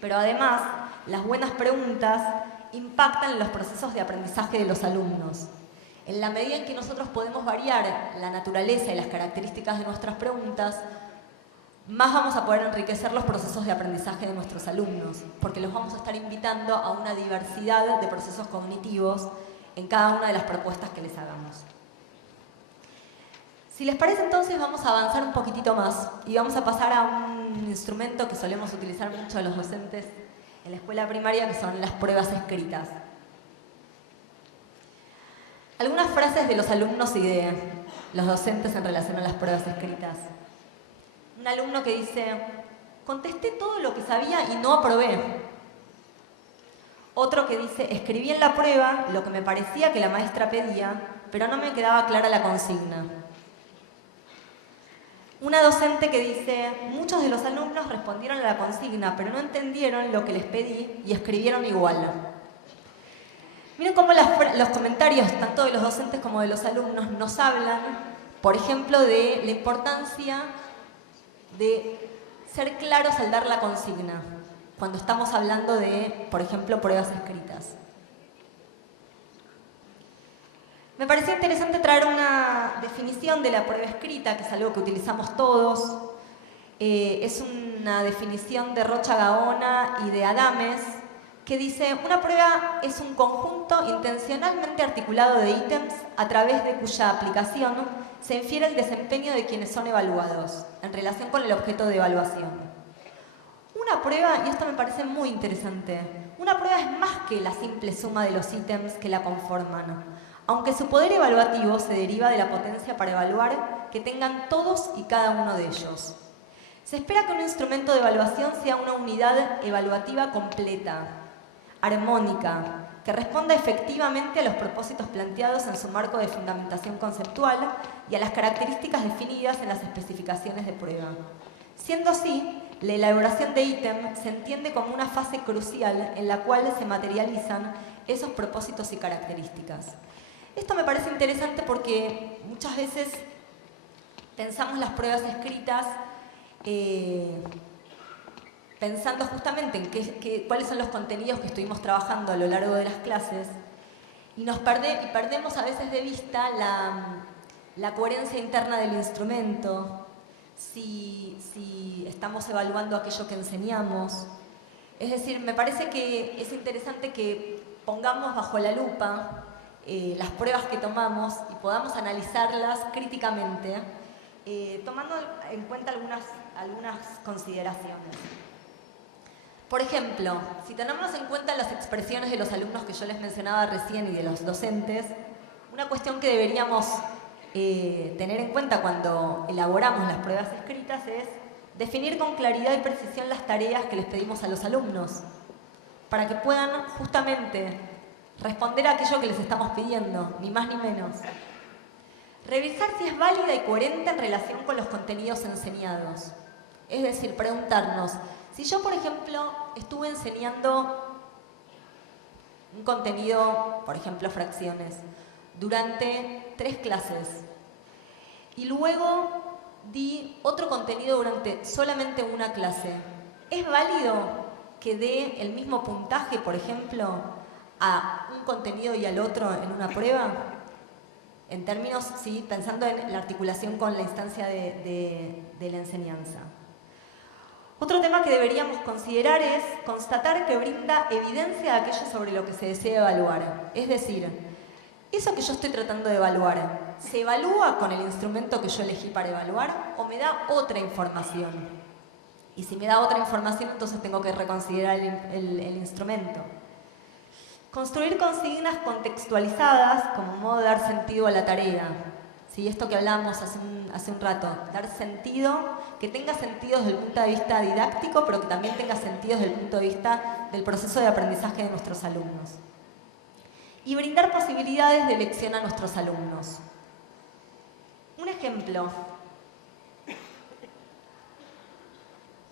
Pero además, las buenas preguntas impactan en los procesos de aprendizaje de los alumnos. En la medida en que nosotros podemos variar la naturaleza y las características de nuestras preguntas, más vamos a poder enriquecer los procesos de aprendizaje de nuestros alumnos, porque los vamos a estar invitando a una diversidad de procesos cognitivos en cada una de las propuestas que les hagamos. Si les parece, entonces vamos a avanzar un poquitito más y vamos a pasar a un instrumento que solemos utilizar mucho los docentes en la escuela primaria, que son las pruebas escritas. Algunas frases de los alumnos y de los docentes en relación a las pruebas escritas. Un alumno que dice, contesté todo lo que sabía y no aprobé. Otro que dice, escribí en la prueba lo que me parecía que la maestra pedía, pero no me quedaba clara la consigna. Una docente que dice, muchos de los alumnos respondieron a la consigna, pero no entendieron lo que les pedí y escribieron igual. Miren cómo los comentarios, tanto de los docentes como de los alumnos, nos hablan, por ejemplo, de la importancia de ser claros al dar la consigna, cuando estamos hablando de, por ejemplo, pruebas escritas. Me pareció interesante traer una definición de la prueba escrita, que es algo que utilizamos todos. Es una definición de Rocha Gaona y de Adames, que dice, una prueba es un conjunto intencionalmente articulado de ítems a través de cuya aplicación se infiere el desempeño de quienes son evaluados, en relación con el objeto de evaluación. Una prueba, y esto me parece muy interesante, una prueba es más que la simple suma de los ítems que la conforman, aunque su poder evaluativo se deriva de la potencia para evaluar que tengan todos y cada uno de ellos. Se espera que un instrumento de evaluación sea una unidad evaluativa completa, armónica, que responda efectivamente a los propósitos planteados en su marco de fundamentación conceptual y a las características definidas en las especificaciones de prueba. Siendo así, la elaboración de ítem se entiende como una fase crucial en la cual se materializan esos propósitos y características. Esto me parece interesante porque muchas veces pensamos las pruebas escritas pensando justamente en cuáles son los contenidos que estuvimos trabajando a lo largo de las clases y perdemos a veces de vista la coherencia interna del instrumento, si estamos evaluando aquello que enseñamos. Es decir, me parece que es interesante que pongamos bajo la lupa las pruebas que tomamos y podamos analizarlas críticamente, tomando en cuenta algunas consideraciones. Por ejemplo, si tenemos en cuenta las expresiones de los alumnos que yo les mencionaba recién y de los docentes, una cuestión que deberíamos tener en cuenta cuando elaboramos las pruebas escritas es definir con claridad y precisión las tareas que les pedimos a los alumnos, para que puedan justamente responder a aquello que les estamos pidiendo, ni más ni menos. Revisar si es válida y coherente en relación con los contenidos enseñados. Es decir, preguntarnos, si yo, por ejemplo, estuve enseñando un contenido, por ejemplo, fracciones, durante 3 clases, y luego di otro contenido durante solamente una clase, ¿es válido que dé el mismo puntaje, por ejemplo, a un contenido y al otro en una prueba? En términos, sí, pensando en la articulación con la instancia de la enseñanza. Otro tema que deberíamos considerar es constatar que brinda evidencia de aquello sobre lo que se desea evaluar. Es decir, eso que yo estoy tratando de evaluar, ¿se evalúa con el instrumento que yo elegí para evaluar o me da otra información? Y si me da otra información, entonces tengo que reconsiderar el instrumento. Construir consignas contextualizadas como modo de dar sentido a la tarea. ¿Sí? Esto que hablábamos hace un rato, dar sentido, que tenga sentido desde el punto de vista didáctico, pero que también tenga sentido desde el punto de vista del proceso de aprendizaje de nuestros alumnos. Y brindar posibilidades de elección a nuestros alumnos. Un ejemplo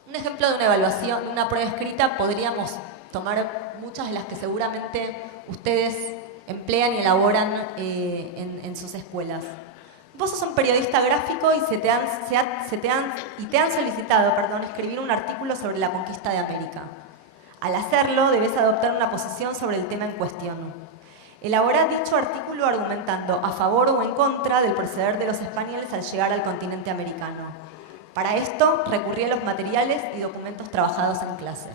de una evaluación, de una prueba escrita, podríamos tomar muchas de las que seguramente ustedes emplean y elaboran en sus escuelas. Vos sos un periodista gráfico y te han solicitado, escribir un artículo sobre la conquista de América. Al hacerlo, debes adoptar una posición sobre el tema en cuestión. Elaborá dicho artículo argumentando a favor o en contra del proceder de los españoles al llegar al continente americano. Para esto, recurrí a los materiales y documentos trabajados en clase.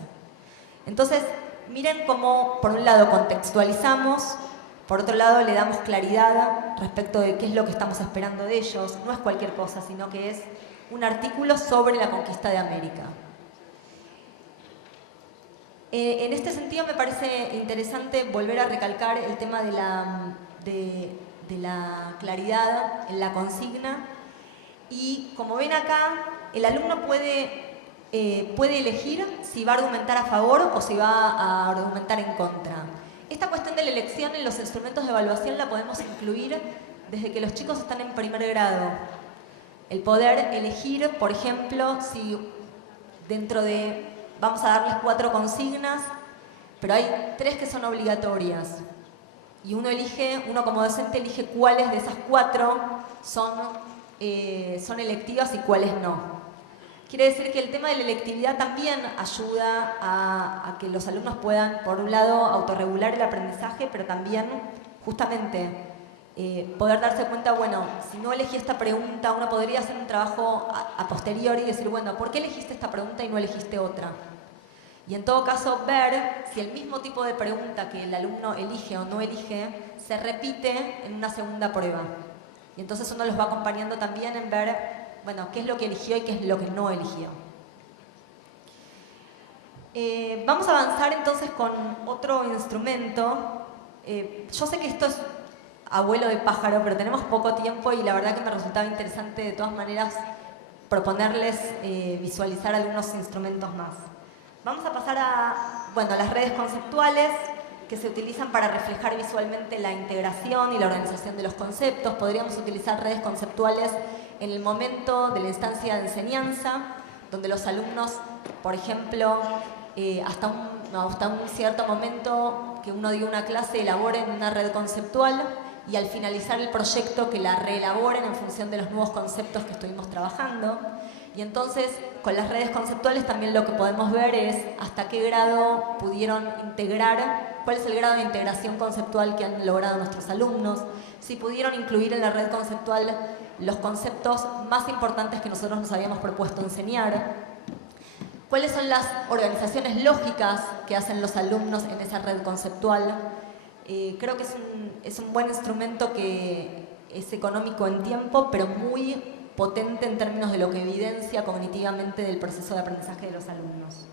Entonces, miren cómo, por un lado, contextualizamos, por otro lado, le damos claridad respecto de qué es lo que estamos esperando de ellos. No es cualquier cosa, sino que es un artículo sobre la conquista de América. En este sentido, me parece interesante volver a recalcar el tema de la claridad en la consigna. Y como ven acá, el alumno puede puede elegir si va a argumentar a favor o si va a argumentar en contra. Esta cuestión de la elección en los instrumentos de evaluación la podemos incluir desde que los chicos están en primer grado. El poder elegir, por ejemplo, si dentro de, vamos a darles 4 consignas, pero hay 3 que son obligatorias. Y uno como docente elige cuáles de esas 4 son electivas y cuáles no. Quiere decir que el tema de la electividad también ayuda a que los alumnos puedan, por un lado, autorregular el aprendizaje, pero también, justamente, poder darse cuenta, bueno, si no elegí esta pregunta, uno podría hacer un trabajo a posteriori y decir, bueno, ¿por qué elegiste esta pregunta y no elegiste otra? Y en todo caso, ver si el mismo tipo de pregunta que el alumno elige o no elige se repite en una segunda prueba. Y entonces uno los va acompañando también en ver, bueno, qué es lo que eligió y qué es lo que no eligió. Vamos a avanzar entonces con otro instrumento. Yo sé que esto es abuelo de pájaro, pero tenemos poco tiempo y la verdad que me resultaba interesante de todas maneras proponerles visualizar algunos instrumentos más. Vamos a pasar a las redes conceptuales que se utilizan para reflejar visualmente la integración y la organización de los conceptos. Podríamos utilizar redes conceptuales en el momento de la instancia de enseñanza, donde los alumnos, por ejemplo, hasta un cierto momento que uno dio una clase, elaboren una red conceptual y al finalizar el proyecto que la reelaboren en función de los nuevos conceptos que estuvimos trabajando. Y entonces, con las redes conceptuales también lo que podemos ver es hasta qué grado pudieron integrar, cuál es el grado de integración conceptual que han logrado nuestros alumnos, si pudieron incluir en la red conceptual los conceptos más importantes que nosotros nos habíamos propuesto enseñar, cuáles son las organizaciones lógicas que hacen los alumnos en esa red conceptual. Creo que es un buen instrumento que es económico en tiempo, pero muy potente en términos de lo que evidencia cognitivamente del proceso de aprendizaje de los alumnos.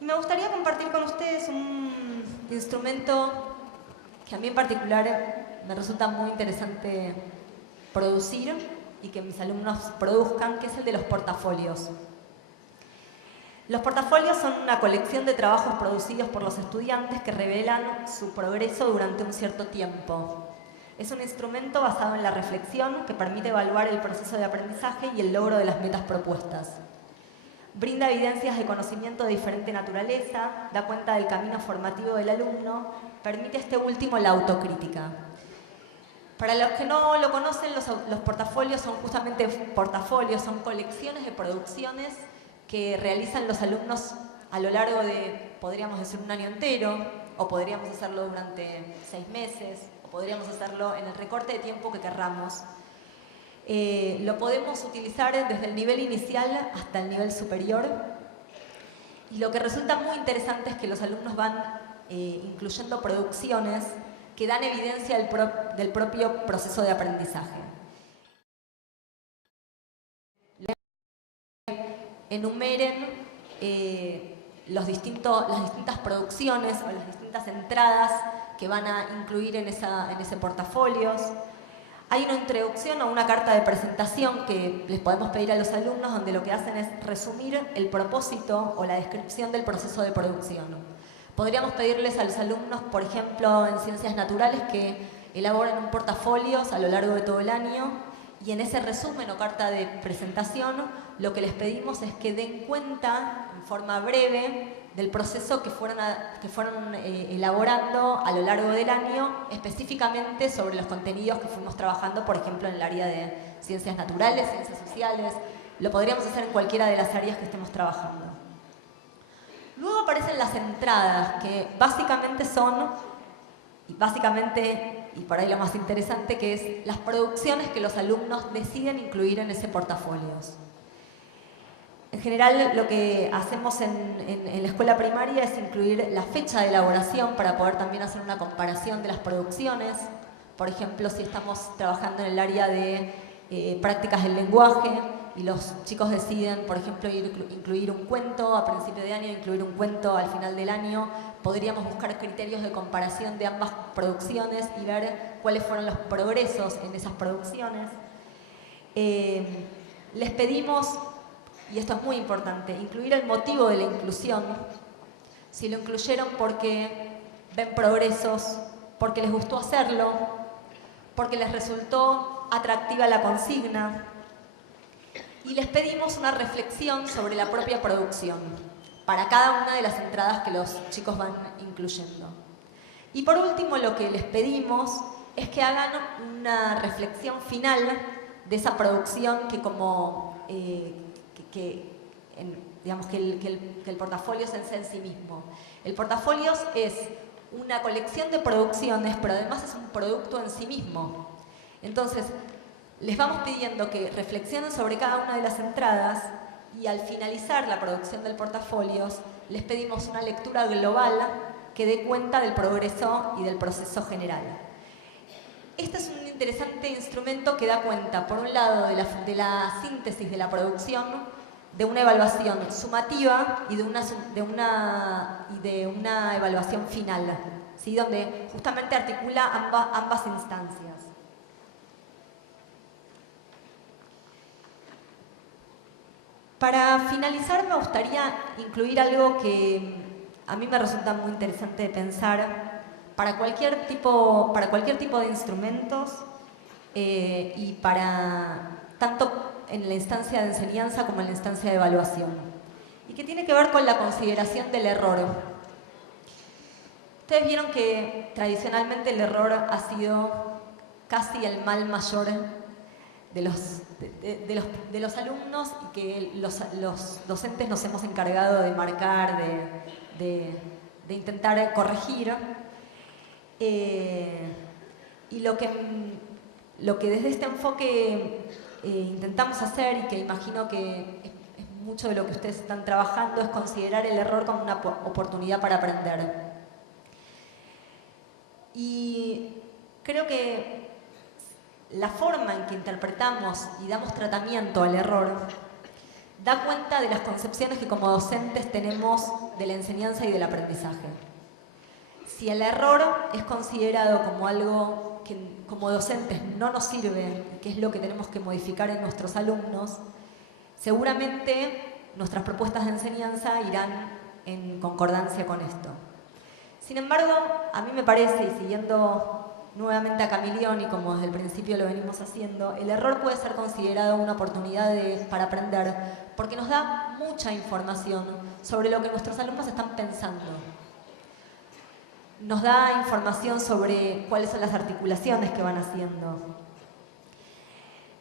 Me gustaría compartir con ustedes un instrumento que a mí en particular me resulta muy interesante producir y que mis alumnos produzcan, que es el de los portafolios. Los portafolios son una colección de trabajos producidos por los estudiantes que revelan su progreso durante un cierto tiempo. Es un instrumento basado en la reflexión que permite evaluar el proceso de aprendizaje y el logro de las metas propuestas. Brinda evidencias de conocimiento de diferente naturaleza, da cuenta del camino formativo del alumno, permite a este último la autocrítica. Para los que no lo conocen, los portafolios son justamente portafolios, son colecciones de producciones que realizan los alumnos a lo largo de, podríamos decir, un año entero, o podríamos hacerlo durante 6 meses, o podríamos hacerlo en el recorte de tiempo que querramos. Lo podemos utilizar desde el nivel inicial hasta el nivel superior. Y lo que resulta muy interesante es que los alumnos van incluyendo producciones que dan evidencia del propio proceso de aprendizaje. Enumeren las distintas producciones o las distintas entradas que van a incluir en ese portafolios. Hay una introducción o una carta de presentación que les podemos pedir a los alumnos, donde lo que hacen es resumir el propósito o la descripción del proceso de producción. Podríamos pedirles a los alumnos, por ejemplo, en ciencias naturales, que elaboren un portafolio a lo largo de todo el año, y en ese resumen o carta de presentación lo que les pedimos es que den cuenta en forma breve del proceso que fueron elaborando a lo largo del año, específicamente sobre los contenidos que fuimos trabajando, por ejemplo, en el área de ciencias naturales, ciencias sociales. Lo podríamos hacer en cualquiera de las áreas que estemos trabajando. Luego aparecen las entradas, que básicamente son, y por ahí lo más interesante, que es las producciones que los alumnos deciden incluir en ese portafolios. En general, lo que hacemos en la escuela primaria es incluir la fecha de elaboración para poder también hacer una comparación de las producciones. Por ejemplo, si estamos trabajando en el área de prácticas del lenguaje y los chicos deciden, por ejemplo, incluir un cuento a principio de año, incluir un cuento al final del año, podríamos buscar criterios de comparación de ambas producciones y ver cuáles fueron los progresos en esas producciones. Les pedimos y esto es muy importante, incluir el motivo de la inclusión. Si lo incluyeron porque ven progresos, porque les gustó hacerlo, porque les resultó atractiva la consigna. Y les pedimos una reflexión sobre la propia producción para cada una de las entradas que los chicos van incluyendo. Y por último, lo que les pedimos es que hagan una reflexión final de esa producción que digamos que el portafolio es en sí mismo. El portafolio es una colección de producciones, pero además es un producto en sí mismo. Entonces, les vamos pidiendo que reflexionen sobre cada una de las entradas y al finalizar la producción del portafolio les pedimos una lectura global que dé cuenta del progreso y del proceso general. Este es un interesante instrumento que da cuenta, por un lado, de la síntesis de la producción, de una evaluación sumativa y de una evaluación final, ¿sí? Donde justamente articula ambas instancias. Para finalizar, me gustaría incluir algo que a mí me resulta muy interesante de pensar para cualquier tipo de instrumentos y tanto en la instancia de enseñanza como en la instancia de evaluación, y que tiene que ver con la consideración del error. Ustedes vieron que tradicionalmente el error ha sido casi el mal mayor de los alumnos y que los docentes nos hemos encargado de marcar, de intentar corregir. Y lo que desde este enfoque intentamos hacer, y que imagino que es mucho de lo que ustedes están trabajando, es considerar el error como una oportunidad para aprender. Y creo que la forma en que interpretamos y damos tratamiento al error da cuenta de las concepciones que como docentes tenemos de la enseñanza y del aprendizaje. Si el error es considerado como algo que como docentes no nos sirve, que es lo que tenemos que modificar en nuestros alumnos, seguramente nuestras propuestas de enseñanza irán en concordancia con esto. Sin embargo, a mí me parece, y siguiendo nuevamente a Camilioni, como desde el principio lo venimos haciendo, el error puede ser considerado una oportunidad para aprender, porque nos da mucha información sobre lo que nuestros alumnos están pensando. Nos da información sobre cuáles son las articulaciones que van haciendo.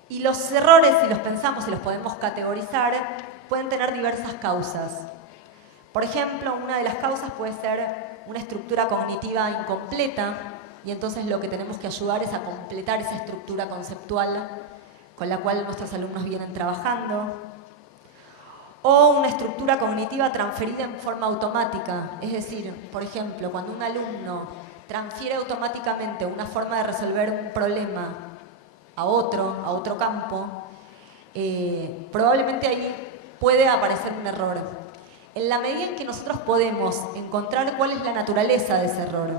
Y los errores, si los pensamos y los podemos categorizar, pueden tener diversas causas. Por ejemplo, una de las causas puede ser una estructura cognitiva incompleta, y entonces lo que tenemos que ayudar es a completar esa estructura conceptual con la cual nuestros alumnos vienen trabajando. O una estructura cognitiva transferida en forma automática, es decir, por ejemplo, cuando un alumno transfiere automáticamente una forma de resolver un problema a otro campo, probablemente ahí puede aparecer un error. En la medida en que nosotros podemos encontrar cuál es la naturaleza de ese error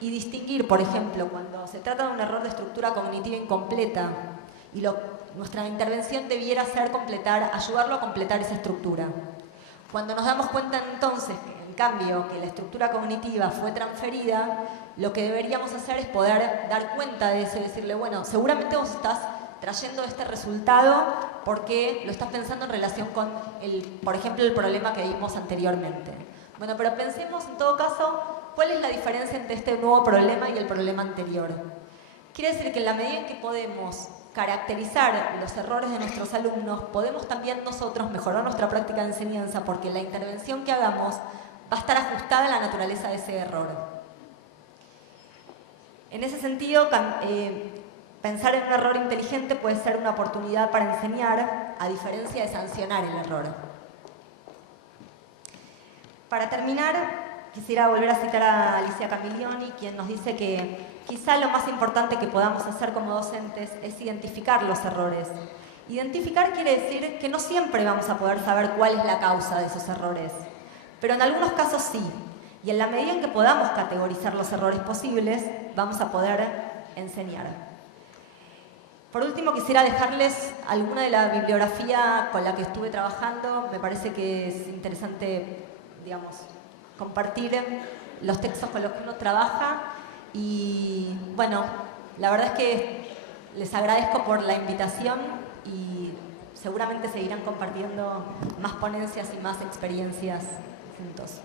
y distinguir, por ejemplo, cuando se trata de un error de estructura cognitiva incompleta y nuestra intervención debiera ser ayudarlo a completar esa estructura. Cuando nos damos cuenta entonces, en cambio, que la estructura cognitiva fue transferida, lo que deberíamos hacer es poder dar cuenta de eso y decirle, bueno, seguramente vos estás trayendo este resultado porque lo estás pensando en relación con, por ejemplo, el problema que vimos anteriormente. Bueno, pero pensemos en todo caso, ¿cuál es la diferencia entre este nuevo problema y el problema anterior? Quiere decir que en la medida en que podemos caracterizar los errores de nuestros alumnos, podemos también nosotros mejorar nuestra práctica de enseñanza, porque la intervención que hagamos va a estar ajustada a la naturaleza de ese error. En ese sentido, pensar en un error inteligente puede ser una oportunidad para enseñar, a diferencia de sancionar el error. Para terminar, quisiera volver a citar a Alicia Camilioni, quien nos dice que quizá lo más importante que podamos hacer como docentes es identificar los errores. Identificar quiere decir que no siempre vamos a poder saber cuál es la causa de esos errores, pero en algunos casos sí. Y en la medida en que podamos categorizar los errores posibles, vamos a poder enseñar. Por último, quisiera dejarles alguna de la bibliografía con la que estuve trabajando. Me parece que es interesante, digamos, compartir los textos con los que uno trabaja. Y bueno, la verdad es que les agradezco por la invitación y seguramente seguirán compartiendo más ponencias y más experiencias juntos.